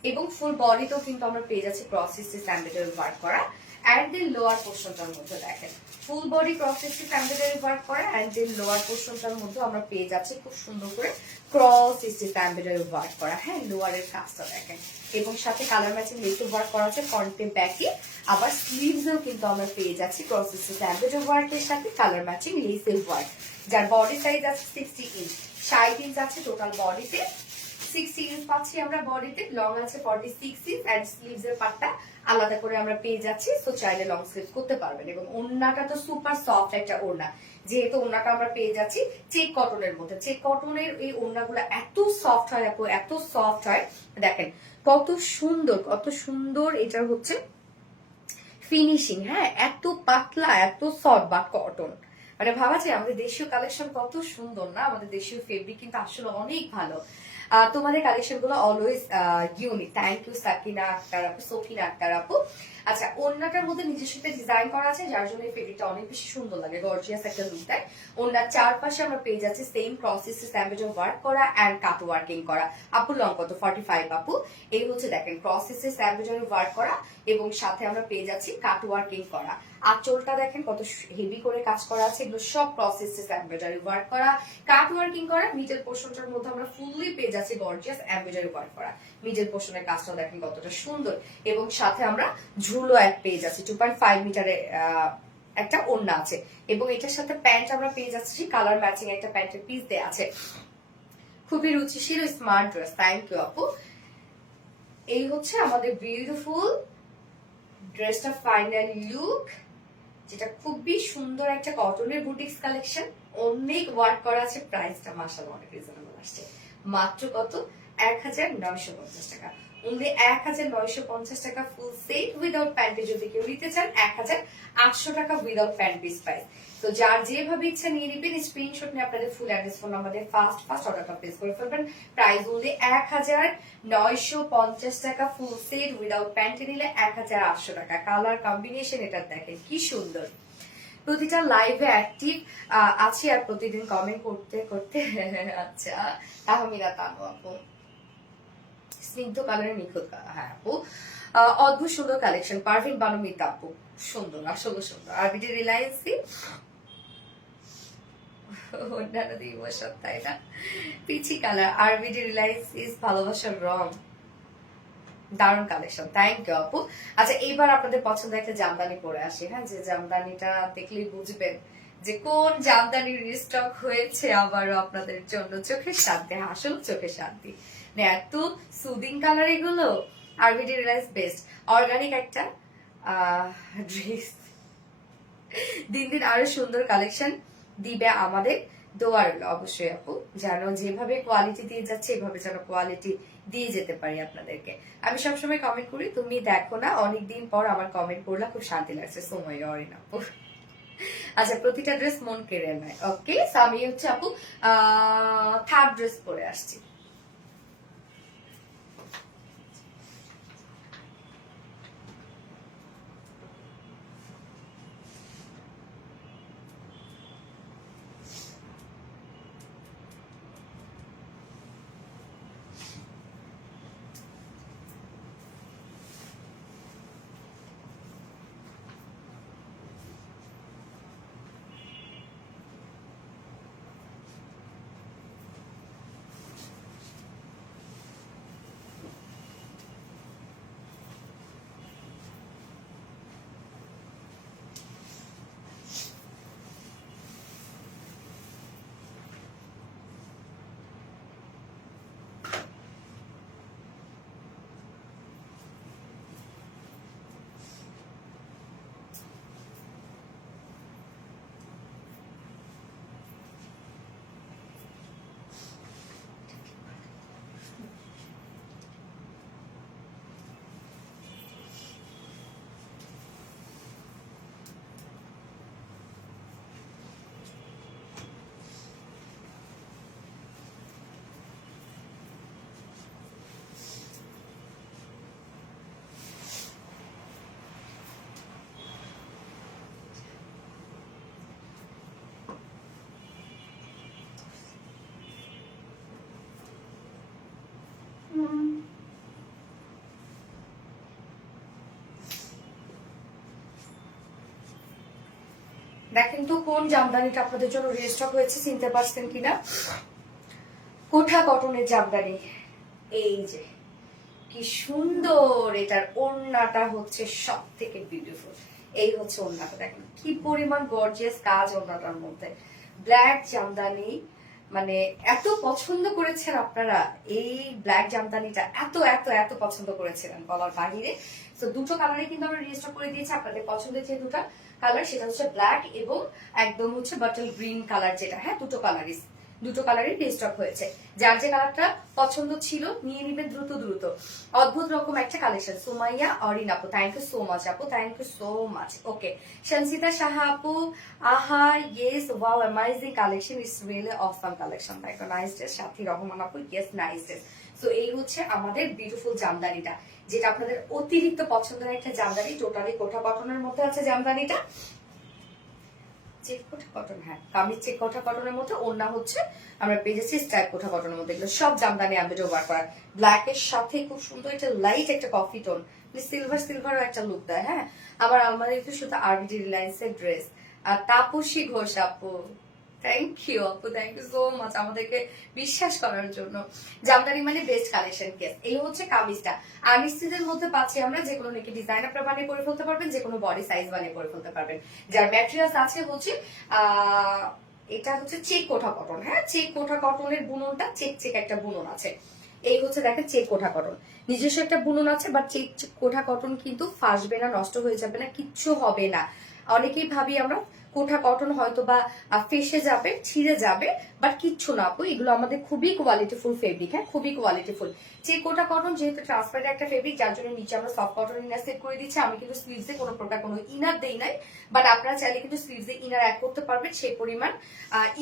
এবং ফুল বডিতেও কিন্তু আমরা পেয়ে যাচ্ছি ক্রস স্টিচ এমব্রয়ডারি ওয়ার্ক করা। অ্যান্ড দেন লোয়ার পোর্শনটার মধ্যে দেখেন full body cross stitch embroidery work করা। অ্যান্ড দেন লোয়ার পোর্শনটার মধ্যে আমরা পেয়ে যাচ্ছি খুব সুন্দর করে ক্রস স্টিচ এমব্রয়ডারি ওয়ার্ক করা। হ্যাঁ, লোয়ারের কাজটা দেখেন, এবং সাথে কালার ম্যাচিং লেস ওয়ার্ক করা আছে ফ্রন্টে ব্যাকে। আবার স্লিভসেও কিন্তু আমরা পেয়ে যাচ্ছি ক্রস স্টিচ এমব্রয়ডারি ওয়ার্কের সাথে কালার ম্যাচিং লেস ওয়ার্ক। যার বডি সাইজ আছে 60 ইঞ্চ, 60 ইঞ্চ আছে টোটাল বডিতে, 60 ইঞ্চ পাচ্ছি আমরা বডিতে, লং আছে 46 ইঞ্চ। এন্ড স্লিভস এর পার্টটা আলাদা করে আমরা পেয়ে যাচ্ছি, সো চাইলে লং স্লিভ করতে পারবেন। এবং ওড়নাটা তো সুপার সফট একটা ওড়না, যেহেতু ওড়নাটা আমরা পেয়ে যাচ্ছি চেক কটনের মধ্যে। চেক কটনের এই ওড়নাগুলো এত সফট হয় আপু, এত সফট হয়। দেখেন কত সুন্দর এটার হচ্ছে ফিনিশিং। হ্যাঁ, এত পাতলা, এত সফট বা কটন, মানে ভাবা যায় আমাদের দেশীয় কালেকশন কত সুন্দর না। আমাদের দেশীয় ফেব্রিক কিন্তু আসলে অনেক ভালো। তোমাদের কালেকশন গুলো always unique. Thank you Sakina Akter আপু, সফিনা আক্তার আপু। আচ্ছা, ওড়নাটার মধ্যে নিজস্ব একটা ডিজাইন করা আছে, যার জন্য এই ফেব্রিকটা অনেক বেশি সুন্দর লাগে, গর্জিয়াস একটা লুক দেয়। ওড়নার চারপাশে আমরা পেয়ে যাচ্ছি সেম প্রসেসে স্যাম্পেজন ওয়ার্ক করা এন্ড কাট ওয়ার্কিং করা। আপু লং কত? 45 আপু। এই হচ্ছে দেখেন প্রসেসে স্যাম্পেজন ওয়ার্ক করা এবং সাথে আমরা পেয়ে যাচ্ছি কাট ওয়ার্কিং করা। আঁচলটা দেখেন কত হেভি করে কাজ করা আছে, এগুলো সব প্রসেসে এমব্রয়ডারি ওয়ার্ক করা, কাট ওয়ার্কিং করা। মিডল পোর্শনটার মধ্যে আমরা ফুললি পেয়ে যাচ্ছি গর্জিয়াস এমব্রয়ডারি ওয়ার্ক করা। মিডল পোর্শনের কাজটা দেখেন কতটা সুন্দর এবং সাথে আমরা ঝুলো এক পেয়ে যাচ্ছি। 2.5 মিটারে একটা ওড়না আছে এবং এটার সাথে প্যান্ট আমরা পেয়ে যাচ্ছি কালার ম্যাচিং একটা প্যান্টের পিস দেয়া আছে। খুবই রুচিশীল স্মার্ট ড্রেস। থ্যাংক ইউ আপু। এই হচ্ছে আমাদের বিউটিফুল ড্রেসটা ফাইনাল লুক, যেটা খুবই সুন্দর একটা কটনের বুটিক্স কালেকশন, অনেক ওয়ার্ক করা আছে। প্রাইসটা মাশাআল্লাহ অনেক রিজনেবল আসছে, মাত্র কত? 1950 টাকা। অনলি 1950 টাকা ফুল সেট উইদাউট প্যান্টে যদি কেউ নিতে চান 1800 টাকা উইদাউট প্যান্ট পিস প্রাইস। তো যার যেভাবে ইচ্ছা নিয়ে নিবেন, স্ক্রিনশট নিয়ে আপনাদের ফুল অ্যাড্রেস ফোন নাম্বার দিয়ে ফাস্ট অর্ডারটা প্লেস করে ফেলবেন। প্রাইস অনলি 1950 টাকা ফুল সেট উইদাউট প্যান্টে নিলে 1800 টাকা। কালার কম্বিনেশন এটা দেখেন কি সুন্দর। প্রতিটা লাইভে অ্যাক্টিভ আছি আর প্রতিদিন কমেন্ট করতে করতে আচ্ছা, তাহমিনা তানু আপু, স্নিগ্ধ কালারের নিখুঁত, হ্যাঁ আপু, অদ্ভুত সুন্দর কালেকশন। পারভিন বানুমিতা আপু, সুন্দর, আসলে সুন্দর। আরবিডি রিলায়েন্স অন্যান্য দিবস তাই না? পিচি কালার, আরবিডি রিলায়েন্স ইজ ভালোবাসার রং, দারুণ কালেকশন। থ্যাংক ইউ আপু। আচ্ছা, এইবার আপনাদের পছন্দের একটা জামদানি পরে আসি, হ্যাঁ, যে জামদানিটা দেখলেই বুঝবেন যে কোন জামদানির রিস্টক হয়েছে আবারও আপনাদের জন্য। চোখের শান্তি, আসলে চোখের শান্তি। এত সুদিং কালার এগুলো। আরবিডি রিলায়েন্স বেস্ট অর্গানিক একটা ড্রেস। দিন দিন আরো সুন্দর কালেকশন দিবে আমাদের, দোয়া রইল অবশ্যই আপু, যেন যেভাবে কোয়ালিটি দিয়ে যাচ্ছে এভাবে যেন কোয়ালিটি দিয়ে যেতে পারি আপনাদেরকে। আমি সবসময় কমেন্ট করি, তুমি দেখো না, অনেকদিন পর আমার কমেন্ট পড়লা, খুব শান্তি লাগছে। সময় অরিন আপু। আচ্ছা, প্রতিটা ড্রেস মন কেড়ে নেয়। ওকে, আমি হচ্ছে আপু থার্ড ড্রেস পরে আসছি। দেখেন তো কোন জামদানিটা আপনাদের জন্য রিস্টক হয়েছে, চিনতে পারছেন কিনা? কোঠা কটনের জামদানি। এই যে কি সুন্দর, এটার ওড়নাটা হচ্ছে সব থেকে বিউটিফুল। এই হচ্ছে ওড়নাটা, দেখেন কি পরিমাণ গর্জিয়াস কাজ ওড়নাটার মধ্যে। ব্ল্যাক জামদানি, মানে এত পছন্দ করেছেন আপনারা এই ব্ল্যাক জামদানিটা, এত এত এত পছন্দ করেছিলেন বলার বাহিরে। তো দুটো কালারে কিন্তু আমরা রেজিস্টার করে দিয়েছি আপনাদের পছন্দের যে দুটো কালার, সেটা হচ্ছে ব্ল্যাক এবং একদম হচ্ছে বাটল গ্রিন কালার, যেটা হ্যাঁ দুটো কালারই দুটো কালারই রিস্টক হয়েছে। যার যে কালারটা পছন্দ ছিল নিয়ে নিবেন দ্রুত দ্রুত। অদ্ভুত রকম একটা কালেকশন। সুমাইয়া অরিন আপু, থ্যাংক ইউ সো মাচ আপু, থ্যাংক ইউ সো মাচ। ওকে, সঞ্চিতা সাহা আপু, আহা yes wow amazing collection, it's really awesome collection. তাই তো, নাইস ড্রেস। সাথী রহমান আপু, ইয়েস নাইস ড্রেস। সো এই হচ্ছে আমাদের বিউটিফুল জামদানিটা, যেটা আপনাদের অতিরিক্ত পছন্দের একটা জামদানি। টোটালি কোঠা কটনের মধ্যে আছে জামদানিটা, চেক কোঠা কটন, হ্যাঁ কামিজ চেক কোঠা কটনের মধ্যে। ওড়না হচ্ছে আমরা পেয়েছি স্ট্রাইপ কোঠা কটনের মধ্যে। এগুলো সব জামদানি এমব্রয়ডারি ওয়ার্ক করা, ব্ল্যাক এর সাথে খুব সুন্দর একটা লাইট একটা কফি টোন, সিলভার সিলভারও একটা লুক দেয়। হ্যাঁ, আমার আলমারিতে শুধু আরবিডি রিলায়েন্স এর ড্রেস। আর তাপসী ঘোষ আপু, থ্যাংক ইউ আপু, থ্যাংক ইউ সো মাচ আমাদেরকে বিশ্বাস করার জন্য। জামদানি মানে বেস্ট কালেকশন কেস। এই হচ্ছে কামিজটা। আর নিশ্চিতের মধ্যে পাচ্ছি আমরা যে কোনো নেকি ডিজাইন আপনারা বানিয়ে পরে ফেলতে পারবেন, যে কোনো বডি সাইজ বানিয়ে পরে ফেলতে পারবেন। যার ম্যাটেরিয়ালস আছে হচ্ছে এটা হচ্ছে চেক কোঠা কটন। হ্যাঁ, চেক কোঠা কটনের বুননটা চেক চেক একটা বুনন আছে। এই হচ্ছে দেখেন চেক কোঠা কটন, নিজস্ব একটা বুনন আছে। বাট চেক কোঠা কটন কিন্তু ফাসবে না, নষ্ট হয়ে যাবে না, কিচ্ছু হবে না। অনেকেই ভাবি আমরা কোঠা কটন হয়তো বা ফেসে যাবে, ছিঁড়ে যাবে, বাট কিচ্ছু না আপু, এগুলো আমাদের খুবই কোয়ালিটিফুল ফেব্রিক। হ্যাঁ, খুবই কোয়ালিটিফুল। চেক কোঠা কটন যেহেতু ট্রান্সপারেন্ট একটা ফেব্রিক, যার জন্য নিচে আমরা সফট কটন ইনার সেট করে দিচ্ছি। আমি কিন্তু স্লিভসে কোনো প্রকার কোনো ইনার দেই নাই, বাট আপনারা চাইলে কিন্তু স্লিভসে ইনার অ্যাড করতে পারবেন। সেই পরিমাণ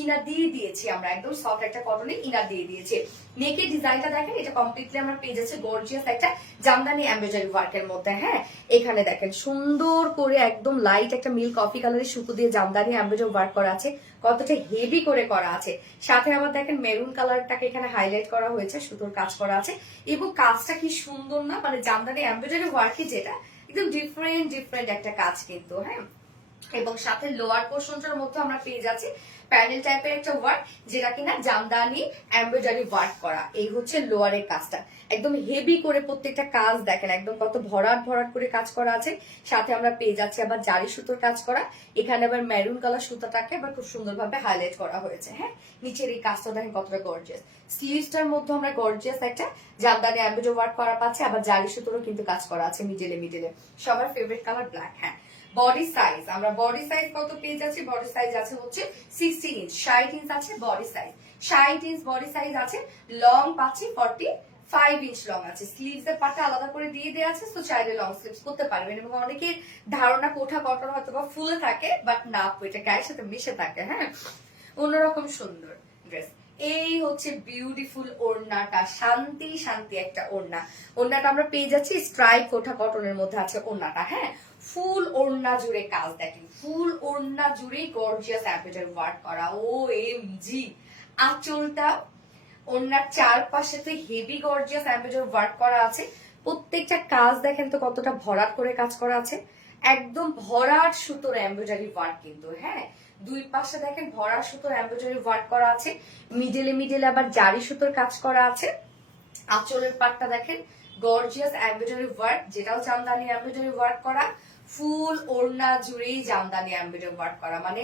ইনার দিয়ে দিয়েছি আমরা, একদম সফট একটা কটনে ইনার দিয়ে দিয়েছি। নেকের ডিজাইনটা দেখেন, এটা কমপ্লিটলি আমরা পেয়ে যাচ্ছে গর্জিয়াস একটা জামদানি এমব্রয়ডারি ওয়ার্কের মধ্যে। হ্যাঁ, এখানে দেখেন সুন্দর করে একদম লাইট একটা মিল কফি কালারের সুতো দিয়ে জামদানি এমব্রয়ডারি ওয়ার্ক করা আছে, কতটা হেভি করে করা আছে। সাথে আবার দেখেন মেরুন কালারটাকে এখানে হাইলাইট করা হয়েছে, সুতোর কাজ করা আছে। এবং কাজটা কি সুন্দর না, মানে জামদানি এমব্রয়ডারি ওয়ার্কই যেটা একদম ডিফারেন্ট ডিফারেন্ট একটা কাজ কিন্তু। হ্যাঁ, এবং সাথে লোয়ার পোর্শনটার মধ্যে আমরা পেয়ে যাচ্ছি প্যানেল টাইপের একটা ওয়ার্ক, যেটা কিনা জামদানি এমব্রয়ডারি ওয়ার্ক করা। এই হচ্ছে লোয়ারের কাজটা, একদম হেভি করে প্রত্যেকটা কাজ দেখেন, একদম কত ভরাট ভরাট করে কাজ করা আছে। সাথে আমরা পেয়ে যাচ্ছি আবার জারি সুতোর কাজ করা। এখানে আবার মেরুন কালার সুতাটাকে আবার খুব সুন্দরভাবে হাইলাইট করা হয়েছে। হ্যাঁ, নিচের এই কাজটা দেখেন কতটা গর্জিয়াস। স্লিভসটার মধ্যে আমরা গর্জিয়াস একটা জামদানি এমব্রয়ডারি ওয়ার্ক করা পাচ্ছি, আবার জারি সুতোরও কিন্তু কাজ করা আছে মিডলে মিডলে। সবার ফেভারিট কালার ব্ল্যাক। হ্যাঁ, বডি সাইজ, আমরা বডি সাইজ কত পেয়ে যাচ্ছি? বডি সাইজ আছে হচ্ছে 16 ইঞ্চ, 60 ইঞ্চ আছে body size, 60 inch body size আছে। লং পাচ্ছি 45 ইঞ্চ লং আছে। স্লিভস এর পার্টটা আলাদা করে দিয়ে দেওয়া আছে, তো চাইলে লং স্লিভস করতে পারবেন। এবং অনেকের ধারণা কোঠা কটন হয়তো বা ফুলে থাকে, বাট না, এটা গায়ের সাথে মিশে থাকে। হ্যাঁ, অন্যরকম সুন্দর ড্রেস। এই হচ্ছে বিউটিফুল ওড়নাটা, শান্তি শান্তি একটা ওড়না। ওড়নাটা আমরা পেয়ে যাচ্ছি স্ট্রাইপ কোঠা কটনের মধ্যে আছে ওড়নাটা। হ্যাঁ, ফুল ওড়না জুড়ে কাজ দেখেন, ফুল ওড়না জুড়ে গর্জিয়াস এমব্রয়ডারি ওয়ার্ক করা। ও এম জি, আঁচলটা ওড়নার চারপাশে তো হেভি গর্জিয়াস এমব্রয়ডারি ওয়ার্ক করা আছে। প্রত্যেকটা কাজ দেখেন তো কতটা ভরাট করে কাজ করা আছে, একদম ভরাট সুতোর এমব্রয়ডারি ওয়ার্ক কিন্তু। হ্যাঁ, দুই পাশে দেখেন ভরাট সুতোর এমব্রয়ডারি ওয়ার্ক করা আছে, মিডলে মিডলে আবার জারি সুতোর কাজ করা আছে। আঁচলের পাটটা দেখেন গর্জিয়াস এমব্রয়ডারি ওয়ার্ক, যেটাও জামদানি এমব্রয়ডারি ওয়ার্ক করা। ফুল ওড়না জুড়েই জামদানি এমব্রয়ডারি ওয়ার্ক করা, মানে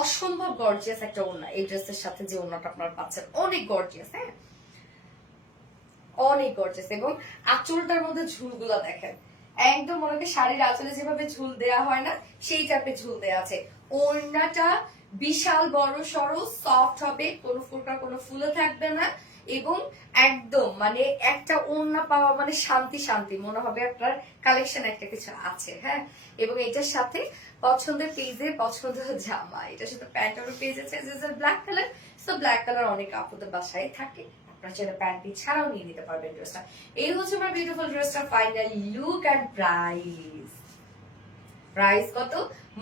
অসম্ভব গর্জিয়াস একটা ওড়না। এই ড্রেসের সাথে যে ওড়নাটা আপনারা পাচ্ছেন অনেক গর্জিয়াস। হ্যাঁ, অনেক গর্জিয়াস। এবং আঁচলটার মধ্যে ঝুলগুলা দেখেন, একদম অনেকে শাড়ির আঁচলে যেভাবে ঝুল দেয়া হয় না, সেই টাইপের ঝুল দেয়া আছে। ওড়নাটা বিশাল বড় সড়ো, সফট হবে, কোনো প্রকার কোনো ফুলে থাকবে না। এবং একদম মানে একটা ওড়না পাওয়া মানে শান্তি শান্তি, মনে হবে আপনার কালেকশন একটা কিছু আছে। হ্যাঁ, এবং এটার সাথে পছন্দের পেজে পছন্দের জামা, এটার সাথে প্যান্টেরও পেজ আছে black colour. So black colour অনেক আপুদের বাসায় থাকে, আপনারা চাইলে প্যান্ট ছাড়াও নিয়ে নিতে পারবেন ড্রেসটা। এই হচ্ছে আমার বিউটিফুল ড্রেসটা final look and price. Price কত?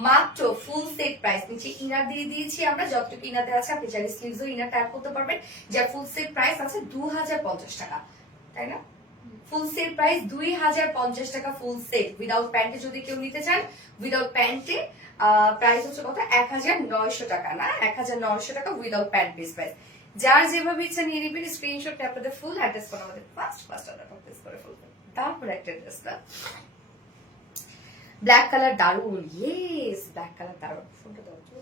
মাত্র ফুল সেট প্রাইস। নিচে ইনার দিয়ে দিয়েছি আমরা, যতটুকু ইনার দেওয়া আছে আপনি চাইলে স্লিভসও ইনার ট্যাপ করতে পারবেন। যার ফুল সেট প্রাইস আছে 2050 টাকা, তাই না? ফুল সেট প্রাইস 2050 টাকা ফুল সেট। উইদাউট প্যান্টে যদি কেউ নিতে চান, উইদাউট প্যান্টে প্রাইস হচ্ছে কত? 1900 টাকা, না 1900 টাকা উইদাউট প্যান্ট পিস প্রাইস। যার যেভাবে ইচ্ছা নিয়ে নিবেন, স্ক্রিনশট ট্যাপ করে ফুল অ্যাড্রেস করে আমাদের ফার্স্ট অর্ডার প্লেস করে ফেলবেন। তারপর একটা ড্রেসটা ব্ল্যাক কালার দারুন, ইয়েস ব্ল্যাক কালার দারুন। ফোনটা দাও তো।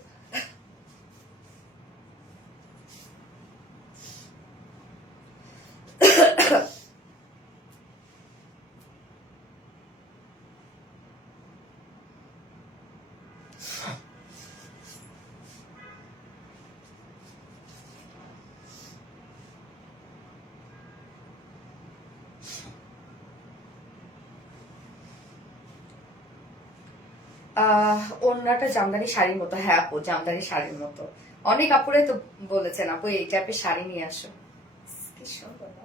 ওড়নাটা জামদানি শাড়ির মতো। হ্যাঁ আপু, জামদানি শাড়ির মতো। অনেক আপুরে তো বলেছেন আপু এই টাইপের শাড়ি নিয়ে আসো। কি সুন্দর না?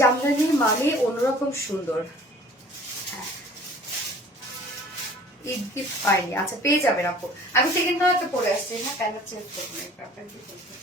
জামদানি মানে অন্যরকম সুন্দর। হ্যাঁ, ঈদ গিফট পাইনি। আচ্ছা পেয়ে যাবেন আপু। আমি সেকেন্ড একটা পরে আসছি। হ্যাঁ, প্যান্ট চেঞ্জ করবো না, আপনার কি বলবো?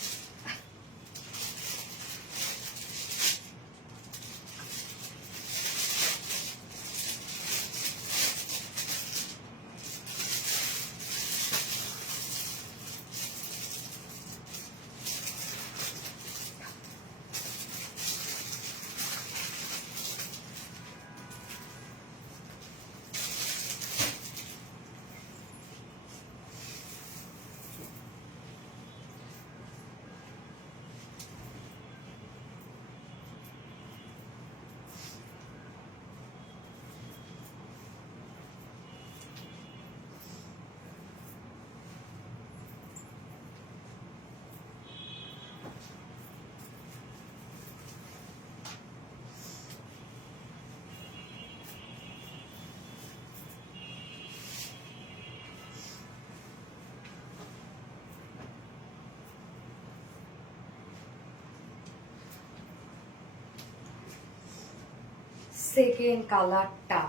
সেকেন্ড কালারটা,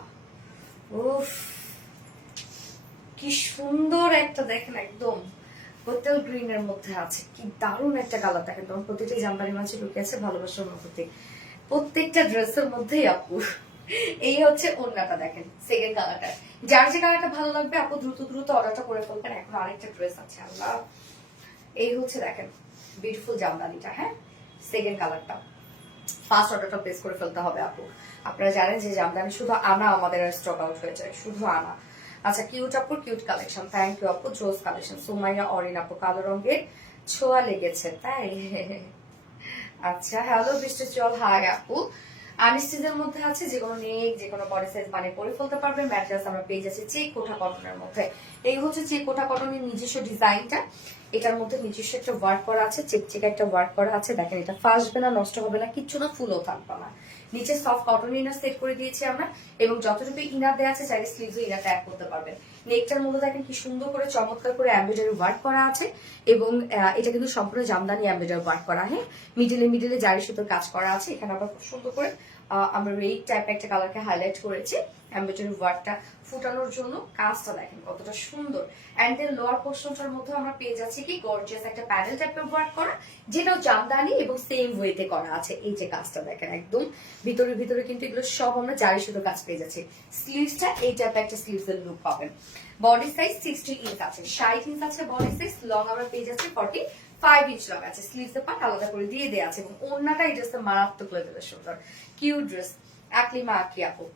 উফ কি সুন্দর একটা, দেখেন একদম হোটেল গ্রিন এর মধ্যে আছে। কি দারুণ একটা কালার। দেখেন তোমার প্রতিটি জামদানি মাঝে লুকে আছে ভালোবাসার অনুভূতি, প্রত্যেকটা ড্রেসের মধ্যেই আপু। এই হচ্ছে ওড়নাটা, দেখেন সেকেন্ড কালারটা। যার যে কালারটা ভালো লাগবে আপু দ্রুত দ্রুত অর্ডারটা করে ফেলবেন, এখন আরেকটা ড্রেস আছে। আল্লাহ, এই হচ্ছে দেখেন বিউটিফুল জামদানিটা। হ্যাঁ, সেকেন্ড কালারটা। ফার্স্ট অর্ডারটা প্লেস করে ফেলতে হবে আপু। আপনারা জানেন যে জামদানি শুধু আনা আমাদের স্টক আউট হয়ে যায়, শুধু আনা। আচ্ছা, কিউট আপু, কিউট কালেকশন। থ্যাংক ইউ আপু, জোস কালেকশন। সুমাইয়া অরিন আপু, কালো রঙের ছোঁয়া লেগেছে তাই? আচ্ছা, হ্যালো বৃষ্টি চল। হাই আপু, আনস্টিচের মধ্যে আছে, যে কোনো নেক, যে কোনো বডি সাইজ মানে পরে ফেলতে পারবে। ম্যাটেরিয়ালস আমরা পেয়ে যাচ্ছি চেক কোটা কটনের মধ্যে। এই হচ্ছে চেক কোটা কটনের নিজস্ব ডিজাইনটা। এটার মধ্যে নিজস্ব একটা ওয়ার্ক করা আছে, চেক একটা ওয়ার্ক করা আছে। দেখেন এটা ফাসবে না, নষ্ট হবে না, কিচ্ছু না, ফুলও থাকবে না। নিচে সফট কটন ইনার সেট করে দিয়েছি আমরা, এবং যতটুকু ইনার দেওয়া আছে চাইলে স্লিভসও ইনারটা অ্যাড করতে পারবেন। নেকটার মধ্যে দেখেন কি সুন্দর করে চমৎকার করে এমব্রয়ডারি ওয়ার্ক করা আছে, এবং এটা কিন্তু সম্পূর্ণ জামদানি এমব্রয়ডারি ওয়ার্ক করা। হ্যাঁ, মিডিলে জারি সুতোর কাজ করা আছে। এখানে আবার খুব সুন্দর করে আমরা রেড টাইপ একটা কালারকে হাইলাইট করেছি এমব্রয়ডারি ওয়ার্কটা ফুটানোর জন্য। কাজটা দেখেন কতটা সুন্দর। এন্ড দেন লোয়ার পোর্শনটার মধ্যে আমরা পেয়ে যাচ্ছি কি গর্জিয়াস একটা প্যানেল টাইপের ওয়ার্ক করা, যেটাও জামদানি এবং সেম ওয়েতে করা আছে। এই যে কাজটা দেখেন একদম ভিতরে ভিতরে কিন্তু এগুলো সব আমরা জারি সুতো কাজ পেয়ে যাচ্ছি। স্লিভসটা এই টাইপের একটা স্লিভস এর লুক পাবেন। বডি সাইজ 60 ইঞ্চ আছে, 60 ইঞ্চ আছে বডি সাইজ। লং আমরা পেয়ে যাচ্ছি 45 ইঞ্চ লং আছে। স্লিভস এর পার্ট আলাদা করে দিয়ে দেওয়া আছে, এবং ওড়নাটা এই ড্রেসটা মারাত্মক লেভেলের সুন্দর। কিউট ড্রেস, আকলিমা আকি আপু।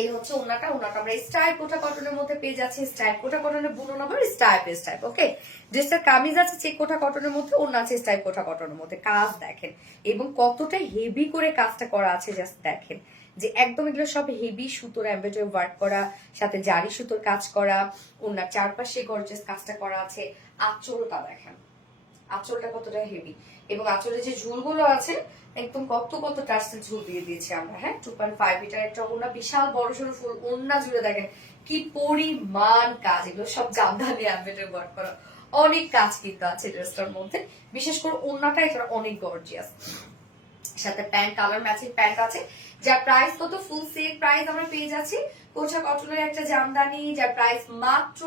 এই হচ্ছে ওড়নাটা। ওড়নাটা আমরা স্টাইল কোটা কটনের মধ্যে পেয়ে যাচ্ছি। স্টাইল কোটা কটনের বুনো নাম্বার স্টাইপ। ওকে, ড্রেসটার কামিজ আছে চেক কোটা কটনের মধ্যে, ওড়না আছে স্টাইল কোটা কটনের মধ্যে। কাজ দেখেন এবং কতটা হেভি করে কাজটা করা আছে, জাস্ট দেখেন যে একদম এগুলো সব হেভি সুতোর এমব্রয়ডারি ওয়ার্ক করা, সাথে জারি সুতোর কাজ করা। ওড়নার চারপাশে গর্জিয়াস কাজটা করা আছে। আঁচলটা দেখেন, আঁচলটা কতটা হেভি, এবং আঁচলের যে ঝুলগুলো আছে একদম কত কত টার্সেল ঝুল দিয়ে দিয়েছি আমরা। হ্যাঁ, 2.5 মিটার একটা ওড়না, বিশাল বড় সড়ো ফুল ওড়না জুড়ে দেখেন কি পরিমাণ কাজ। এগুলো সব জামদানি এমব্রয়ডারি ওয়ার্ক করা, অনেক কাজ কিন্তু আছে ড্রেসটার মধ্যে। বিশেষ করে ওড়নাটা এটা অনেক গর্জিয়াস। সাথে প্যান্ট, কালার ম্যাচিং প্যান্ট আছে, যার প্রাইস কত, ফুল সেট প্রাইস আমরা পেয়ে যাচ্ছি কোচা কটনের একটা জামদানি, যার প্রাইস মাত্র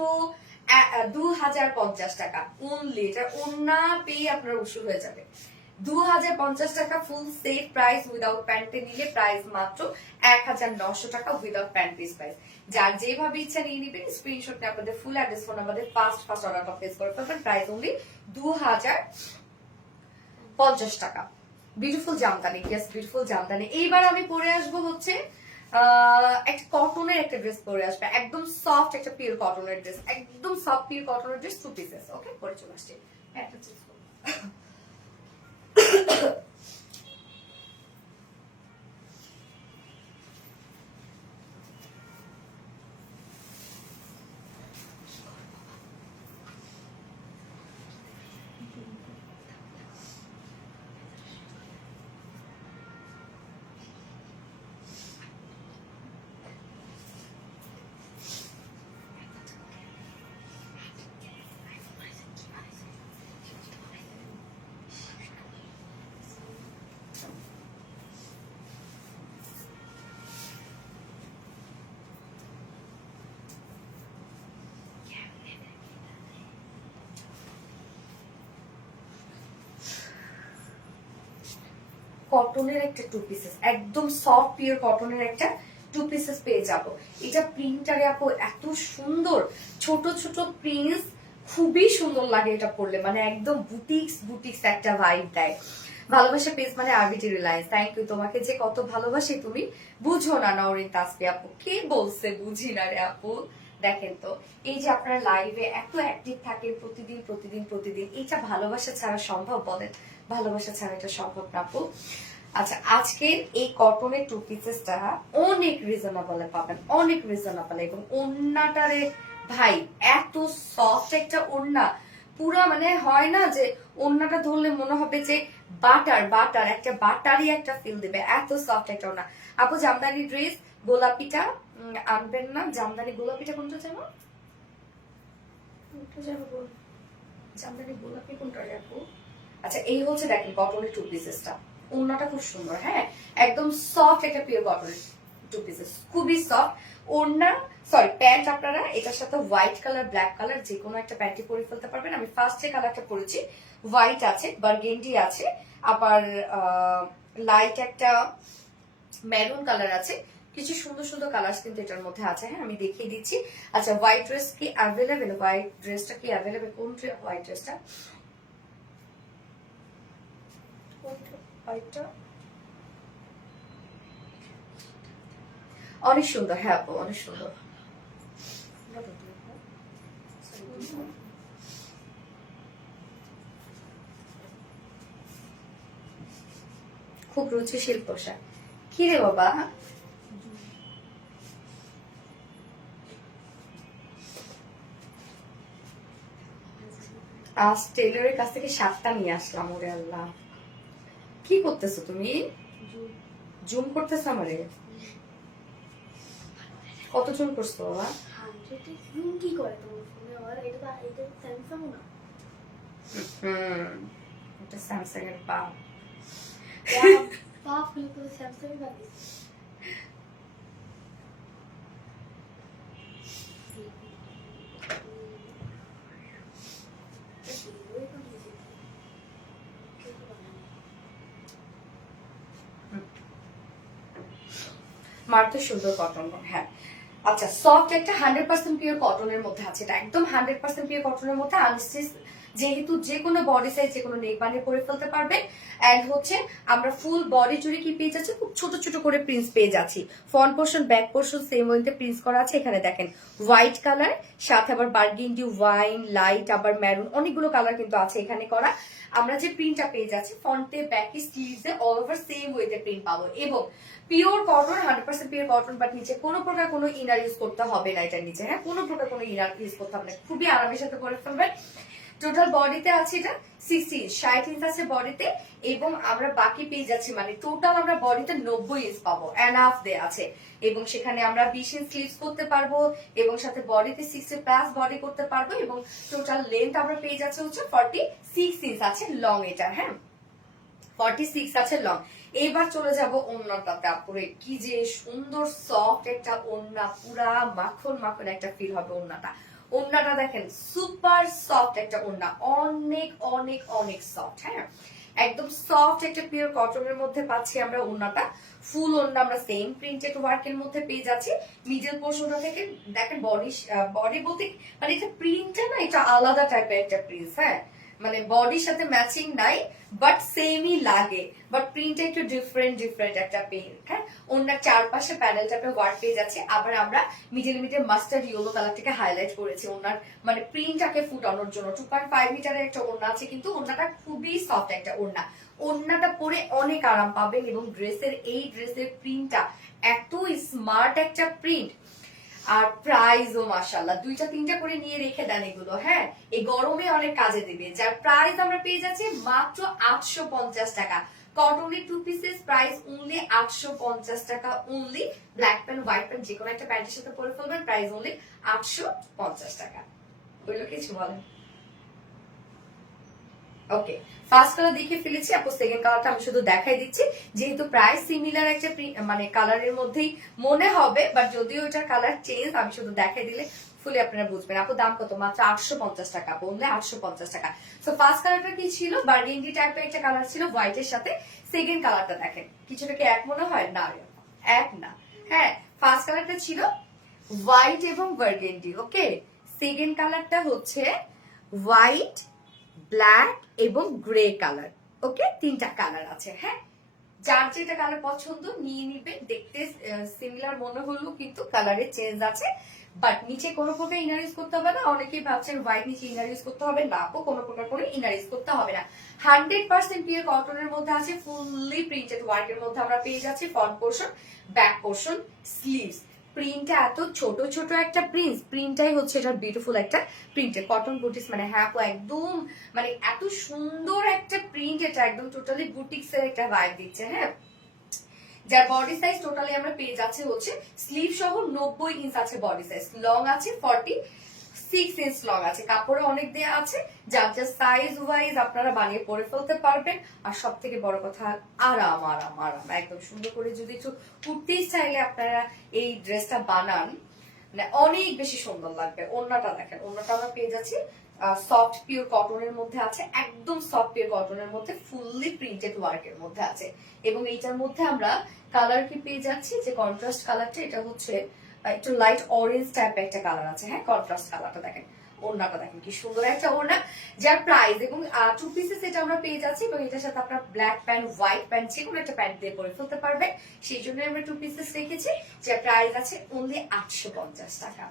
2050 টাকা অনলি। এটা ওড়না পেয়ে আপনারা উসুল হয়ে যাবে। 2050 টাকা ফুল সেট প্রাইস, উইদাউট প্যান্টে নিলে প্রাইস মাত্র 1900 টাকা উইদাউট প্যান্ট পিস প্রাইস। যার যেভাবে ইচ্ছা নিয়ে নিবেন, স্ক্রিনশট নিয়ে আপনাদের ফুল অ্যাড্রেস ফোন আমাদের ফার্স্ট অর্ডারটা প্লেস করে ফেলবেন। প্রাইস অনলি 2050 টাকা। Beautiful Jamdani, yes beautiful Jamdani. এইবার আমি পরে আসবো হচ্ছে একটা কটনের একটা ড্রেস পরে আসবে, একদম সফট একটা পিওর কটনের ড্রেস, একদম সফট পিওর কটনের ড্রেস, 2 পিসেস। ওকে, পরে চলে আসছে একটা চেঞ্জ করব। কটনের একটা 2 পিসেস, একদম সফট পিওর কটনের একটা 2 পিসেস পেয়ে যাব। এটা প্রিন্টারে আপু এত সুন্দর, ছোট ছোট প্রিন্টস, খুবই সুন্দর লাগে এটা পরলে, মানে একদম বুটিক্স বুটিক্স একটা ভাইব দেয়। ভালোবাসা পেজ মানে আরবিটি রিলায়েন্স, থ্যাংক ইউ। তোমাকে যে কত ভালোবাসি তুমি বুঝো না নওরিন তাসফি আপু। কে বলছে বুঝি না রে আপু? দেখেন তো, এই যে আপনারা লাইভে এত অ্যাক্টিভ থাকেন প্রতিদিন প্রতিদিন প্রতিদিন, এটা ভালোবাসা ছাড়া সম্ভব? বলেন, ভালোবাসা ছাড়া এটা সম্ভব না আপু। আচ্ছা, আজকের এই কটনের 2 পিসেসটা অনেক রিজনেবলে পাবেন, অনেক রিজনেবল। এবং ওড়নাটারে ভাই এত সফট একটা ওড়না, পুরা মানে হয় না যে ওড়নাটা ধরলে মনে হবে যে বাটার বাটার, একটা বাটারই একটা ফিল দিবে, এত সফট একটা ওড়না। আপু জামদানি ড্রেস গোলাপিটা আনবেন না? জামদানি গোলাপিটা কোনটা যেন, কোনটা যেন জামদানি গোলাপি কোনটা আপু? আচ্ছা, এই হচ্ছে দেখেন কটনের 2 পিসেসটা, ওড়নাটা খুব সুন্দর। হ্যাঁ, একদম সফট একটা পিওর কটনের 2 পিসেস, খুবই সফট ওড়না। সরি, প্যান্ট আপনারা এটার সাথে হোয়াইট কালার ব্ল্যাক কালার যে কোনো একটা প্যান্টই পরে ফেলতে পারবেন। আমি ফার্স্ট যে কালারটা পরেছি হোয়াইট আছে, বার্গেন্ডি আছে, আবার লাইট একটা মেরুন কালার আছে, কিছু সুন্দর সুন্দর কালার কিন্তু এটার মধ্যে আছে। হ্যাঁ, আমি দেখিয়ে দিচ্ছি। আচ্ছা, হোয়াইট ড্রেস কি অ্যাভেলেবেল? হোয়াইট ড্রেসটা কি অ্যাভেলেবেল? কোন হোয়াইট ড্রেসটা? অনেক সুন্দর। হ্যাঁ আপু, অনেক সুন্দর। খুব রুচিশীল পোশাক। কি রে বাবা, আজ টেলরের কাছ থেকে 7টা নিয়ে আসলাম। ওরে আল্লাহ, কি করতেছো তুমি? জুম করতেছো আমারে? কত জুম করছো বাবা? কি করে তোমার ফোনে? আর এটা স্যামসাং না, এটা স্যামসাং এর বাপ। বাপ হলে তো স্যামসাং এর বাপ। মারতে সুন্দর কটন। হ্যাঁ, আচ্ছা, সফট একটা 100% পিওর কটনের মধ্যে আছে, এটা একদম 100% পিওর কটনের মধ্যে আনস্টিচ, যেহেতু যে কোনো বডি সাইজ যে কোনো নেক বানিয়ে পরে ফেলতে পারবে। এন্ড হচ্ছে আমরা ফুল বডি জুড়ে কি পেয়ে যাচ্ছি, খুব ছোট ছোট করে প্রিন্টস পেয়ে যাচ্ছি। Front portion back portion same ওয়েতে প্রিন্টস করা আছে। এখানে দেখেন হোয়াইট কালার, সাথে আবার বার্গেন্ডি, ওয়াইন, লাইট, আবার ম্যারুন, অনেকগুলো কালার কিন্তু আছে এখানে করা। আমরা যে প্রিন্টটা পেয়ে যাচ্ছি ফ্রন্টে ব্যাকে স্লিভসে অল ওভার সেম ওয়েতে প্রিন্ট পাবো। এবং pure cotton, 100% pure cotton, but নিচে কোনো প্রকার কোনো ইনার ইউজ করতে হবে না এটার নিচে। হ্যাঁ, কোনো প্রকার কোনো ইনার ইউজ করতে হবে না, খুবই আরামের সাথে করে ফেলবেন। টোটাল বডিতে আছে এটা 60 ইঞ্চ, 60 ইঞ্চ আছে বডিতে। এবং আমরা বাকি পেয়ে যাচ্ছি, মানে টোটাল আমরা বডিতে 90 ইঞ্চ পাবো, এনাফ দেয়া আছে। এবং সেখানে আমরা 20 ইঞ্চ স্লিভস করতে পারবো, এবং সাথে বডিতে 60 প্লাস বডি করতে পারবো। এবং টোটাল লেন্থ আমরা পেয়ে যাচ্ছে হচ্ছে 46 ইঞ্চ আছে লং এটা। হ্যাঁ, 46 আছে লং। এবার চলে যাব ওড়নাটাতে। আপুরে কি যে সুন্দর সফট একটা ওড়না, পুরা মাখন মাখন একটা ফিল হবে ওড়নাটা। ওড়নাটা দেখেন সুপার সফট একটা ওড়না, অনেক অনেক অনেক সফট। হ্যাঁ, একদম সফট একটা পিওর কটনের মধ্যে পাচ্ছি আমরা ওড়নাটা। ফুল ওড়না আমরা সেম প্রিন্টেড ওয়ার্কের মধ্যে পেয়ে যাচ্ছি। মিডল পোর্শনটা থেকে দেখেন বডি বলতে মানে এটা প্রিন্টটা না, এটা আলাদা টাইপের একটা প্রিন্ট। হ্যাঁ, মানে বডির সাথে ম্যাচিং নাই, বাট সেমই লাগে, বাট প্রিন্টটা একটু ডিফারেন্ট একটা প্রিন্ট। হ্যাঁ, ওনার চারপাশে প্যানেলটা ওয়ার্ক পেয়ে যাচ্ছে। আবার আমরা মিডল মাস্টার্ড ইয়েলো কালারটাকে হাইলাইট করেছি ওনার মানে প্রিন্টটাকে ফুটানোর জন্য। 2.5 মিটারের একটা ওড়না আছে, কিন্তু ওড়নাটা খুবই সফট একটা ওড়না। ওড়নাটা পরে অনেক আরাম পাবেন, এবং ড্রেসের প্রিন্টটা এত স্মার্ট একটা প্রিন্ট। আর প্রাইসও মাশাআল্লাহ 2-3টা করে নিয়ে রেখে দেন এগুলো। হ্যাঁ, এই গরমে অনেক কাজে দিবে। যার প্রাইস আমরা পেয়ে যাচ্ছি মাত্র 850 টাকা। কটনের 2 পিসেস প্রাইস অনলি 850 টাকা only. Black pant white pant যে কোনো একটা প্যান্টের সাথে পরে ফেলবেন, প্রাইস অনলি 850 টাকা। বললো কিছু বলেন? ওকে, ফার্স্ট কালার দেখে ফেলেছি আপু, সেকেন্ড কালারটা আমি শুধু দেখাই দিচ্ছি, যেহেতু প্রায় সিমিলার একটা মানে কালারের মধ্যেই মনে হবে, বাট যদিও এটার কালার চেঞ্জ, আমি শুধু দেখাই দিলে ফুলি আপনারা বুঝবেন। আপু দাম কত? মাত্র 850 টাকা, বললে 850 টাকা। সো ফার্স্ট কালারটা কি ছিল? বার্গেন্ডি টাইপের একটা কালার ছিল হোয়াইটের সাথে। সেকেন্ড কালারটা দেখেন, কিছুটা কি এক মনে হয়? না, এক না। হ্যাঁ, ফার্স্ট কালারটা ছিল হোয়াইট এবং বার্গেন্ডি। ওকে, সেকেন্ড কালারটা হচ্ছে হোয়াইট, ব্ল্যাক এবং গ্রে কালার। ওকে, 3টা কালার আছে। হ্যাঁ, যার যেটা কালার পছন্দ নিয়ে নিবে। দেখতে সিমিলার মনে হলো, কিন্তু কালারের চেঞ্জ আছে। বাট নিচে কোনো প্রকার ইনার ইউজ করতে হবে না। অনেকেই ভাবছেন হোয়াইট নিচে ইনার ইউজ করতে হবে, না আপু, কোনো প্রকার করে ইনার ইউজ করতে হবে না। 100% পিওর কটনের মধ্যে আছে, ফুললি প্রিন্টেড ওয়ার্কের মধ্যে আমরা পেয়ে যাচ্ছি front portion, back portion, sleeves. প্রিন্টটা এত ছোট একটা প্রিন্টটাই হচ্ছে এটা বিউটিফুল একটা প্রিন্টে কটন বুটিক্স। মানে হ্যাঁ আপু, একদম মানে এত সুন্দর একটা প্রিন্ট, এটা একদম টোটালি বুটিক্স এর একটা ভাইব দিচ্ছে। হ্যাঁ, যার বডি সাইজ টোটালি আমরা পেয়ে যাচ্ছে হচ্ছে স্লিভ সহ 90 ইঞ্চ আছে বডি সাইজ, লং আছে 46 ইঞ্চ লং আছে, কাপড়ে অনেক দেয়া আছে। যার যার সাইজ ওয়াইজ আপনারা বানিয়ে পরে ফেলতে পারবেন। আর সব থেকে বড় কথা, আরাম আরাম আরাম একদম সুন্দর করে যদি একটু কুর্তি স্টাইলে আপনারা এই ড্রেসটা বানান, মানে অনেক বেশি সুন্দর লাগবে। ওড়নাটা দেখেন, ওড়নাটা আমরা পেয়ে যাচ্ছি সফট পিওর কটনের মধ্যে আছে, একদম সফট পিওর কটনের মধ্যে ফুললি প্রিন্টেড ওয়ার্কের মধ্যে আছে। এবং এইটার মধ্যে আমরা কালার কি পেয়ে যাচ্ছি, যে কন্ট্রাস্ট কালারটা, এটা হচ্ছে একটু লাইট অরেঞ্জ টাইপের একটা কালার আছে। হ্যাঁ, কন্ট্রাস্ট কালারটা দেখেন, ওড়নাটা দেখেন কি সুন্দর একটা ওড়না। যার প্রাইস এবং 2 পিসেস এটা আমরা পেয়ে যাচ্ছি, এবং এটার সাথে আপনার ব্ল্যাক প্যান্ট, হোয়াইট প্যান্ট, যে কোনো একটা প্যান্ট দিয়ে পরে ফেলতে পারবেন। সেই জন্য আমরা 2 পিসেস রেখেছি, যার প্রাইস আছে অনলি 850 টাকা।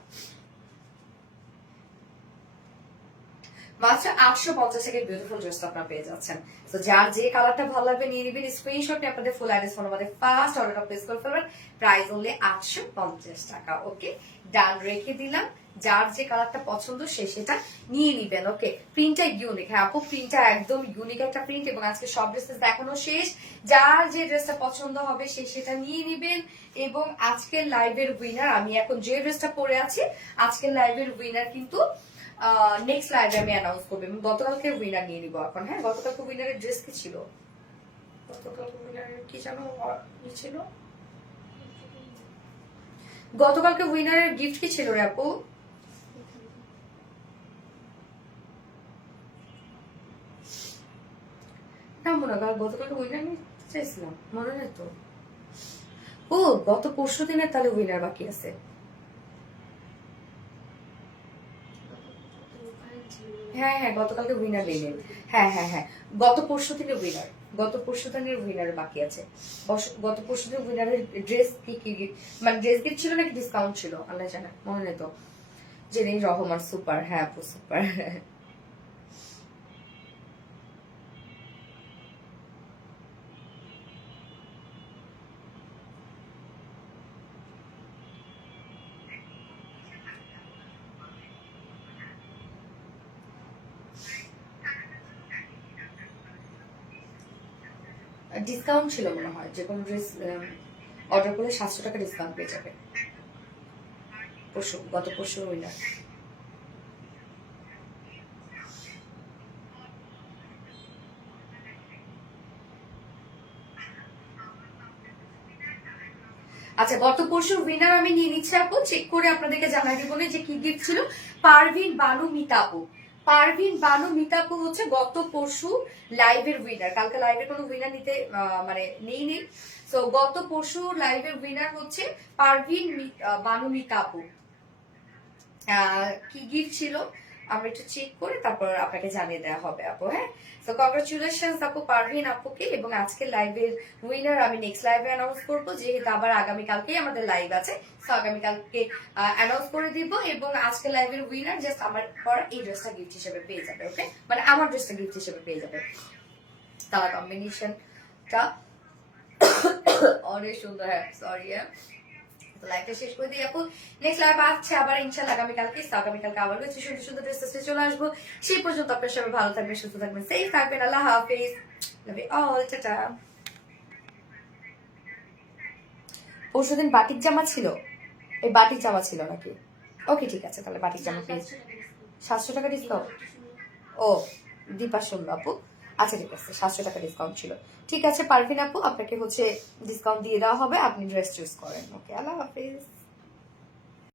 মাত্র 850 টাকায় বিউটিফুল ড্রেসটা আপনারা পেয়ে যাচ্ছেন। তো যার যে কালারটা ভালো লাগবে নিয়ে নিবেন, স্ক্রিনশট নিয়ে আপনাদের ফুল অ্যাড্রেস ফোন আমাদের ফার্স্ট অর্ডারটা প্লেস করে ফেলবেন। প্রাইস অনলি 850 টাকা। ওকে, ডান রেখে দিলাম। যার যে কালারটা পছন্দ সে সেটা নিয়ে নিবেন। ওকে, প্রিন্টটা ইউনিক। হ্যাঁ আপু, প্রিন্টটা একদম ইউনিক একটা প্রিন্ট, এবং আজকে সব ড্রেসেস দেখানো শেষ। যার যে ড্রেসটা পছন্দ হবে সে সেটা নিয়ে নিবেন। এবং আজকের লাইভের উইনার, আমি এখন যে ড্রেসটা পরে আছি, আজকের লাইভের উইনার কিন্তু নেক্সট লাইভে আমি অ্যানাউন্স করবো। আমি গতকালকে উইনার নিয়ে নিবো এখন। হ্যাঁ, গতকালকে উইনারের ড্রেস কি ছিল? গতকালকে উইনারের কি যেন ছিল? গতকালকে উইনারের গিফট কি ছিল রে আপু? না মনে হয় গতকালকে উইনার নিতে চাইছিলাম, মনে নেই তো। ও, গত পরশু দিনের তাহলে উইনার বাকি আছে। হ্যাঁ হ্যাঁ, গতকালকে উইনার নেই। হ্যাঁ হ্যাঁ হ্যাঁ, গত পরশু দিনের উইনার, গত পরশু দিনের উইনার বাকি আছে। গত পরশু দিনের উইনারের ড্রেস কি মানে ড্রেস গিফট ছিল নাকি ডিসকাউন্ট ছিল আল্লাহ জানে, মনে নেই তো। জেনে রহমান সুপার। হ্যাঁ আপু সুপার। ডিসকাউন্ট ছিল মনে হয়, যে কোনো ড্রেস অর্ডার করলে 700 টাকা ডিসকাউন্ট পেয়ে যাবে। গত পরশু উইনার। আচ্ছা, গত পরশুর উইনার আমি নিয়ে নিচ্ছি আপু, চেক করে আপনাদেরকে জানাই দেবো যে কি গিফট ছিল। পারভিন বানু মিতাপু। পারভিন বানু মিতাপু হচ্ছে গত পরশু লাইভের উইনার। কালকে লাইভের কোনো উইনার নিতে মানে নেই। তো গত পরশু লাইভের উইনার হচ্ছে পারভিন বানু মিতাপু। কি গিফট ছিল? আমরা একটু চেক করে তারপর আপনাকে জানিয়ে দেওয়া হবে আপু। হ্যাঁ, তো কংগ্রাচুলেশনস আপু পারভিন আপুকে। এবং আজকে লাইভের উইনার আমি নেক্সট লাইভে অ্যানাউন্স করবো, যেহেতু আবার আগামীকালকেই আমাদের লাইভ আছে। তো আগামীকালকে অ্যানাউন্স করে দিব। এবং আজকে লাইভের উইনার জাস্ট আমার পর এই ড্রেসটা গিফট হিসেবে পেয়ে যাবে। ওকে, মানে আমার ড্রেসটা গিফট হিসেবে পেয়ে যাবে। কালার কম্বিনেশনটা অনেক সুন্দর। হ্যাঁ, সরি হ্যাঁ, লাইভটা শেষ করে দিই আপু। নেক্সট লাইভ আছে আবার ইনশাআল্লাহ আগামীকালকে। আগামীকালকে আবার কিছু সুন্দর সুন্দর ড্রেসেস চলে আসবো। সেই পর্যন্ত আপনার সবাই ভালো থাকবেন, সুস্থ থাকবেন, সেফ থাকবেন। আল্লাহ হাফেজ, লাভ ইউ অল, টাটা। পরশুদিন বাটিক জামা ছিল, এই বাটিক জামা ছিল নাকি? ওকে ঠিক আছে, তাহলে বাটিক জামা পেয়ে 700 টাকা ডিসকাউন্ট। ও দীপা শুনল আপু, আচ্ছা ঠিক আছে, 700 টাকা ডিসকাউন্ট ছিল। ঠিক আছে পারভিন আপু, আপনাকে হচ্ছে ডিসকাউন্ট দিয়ে দেওয়া হবে, আপনি ড্রেস চুজ করেন। ওকে, আল্লাহ হাফেজ।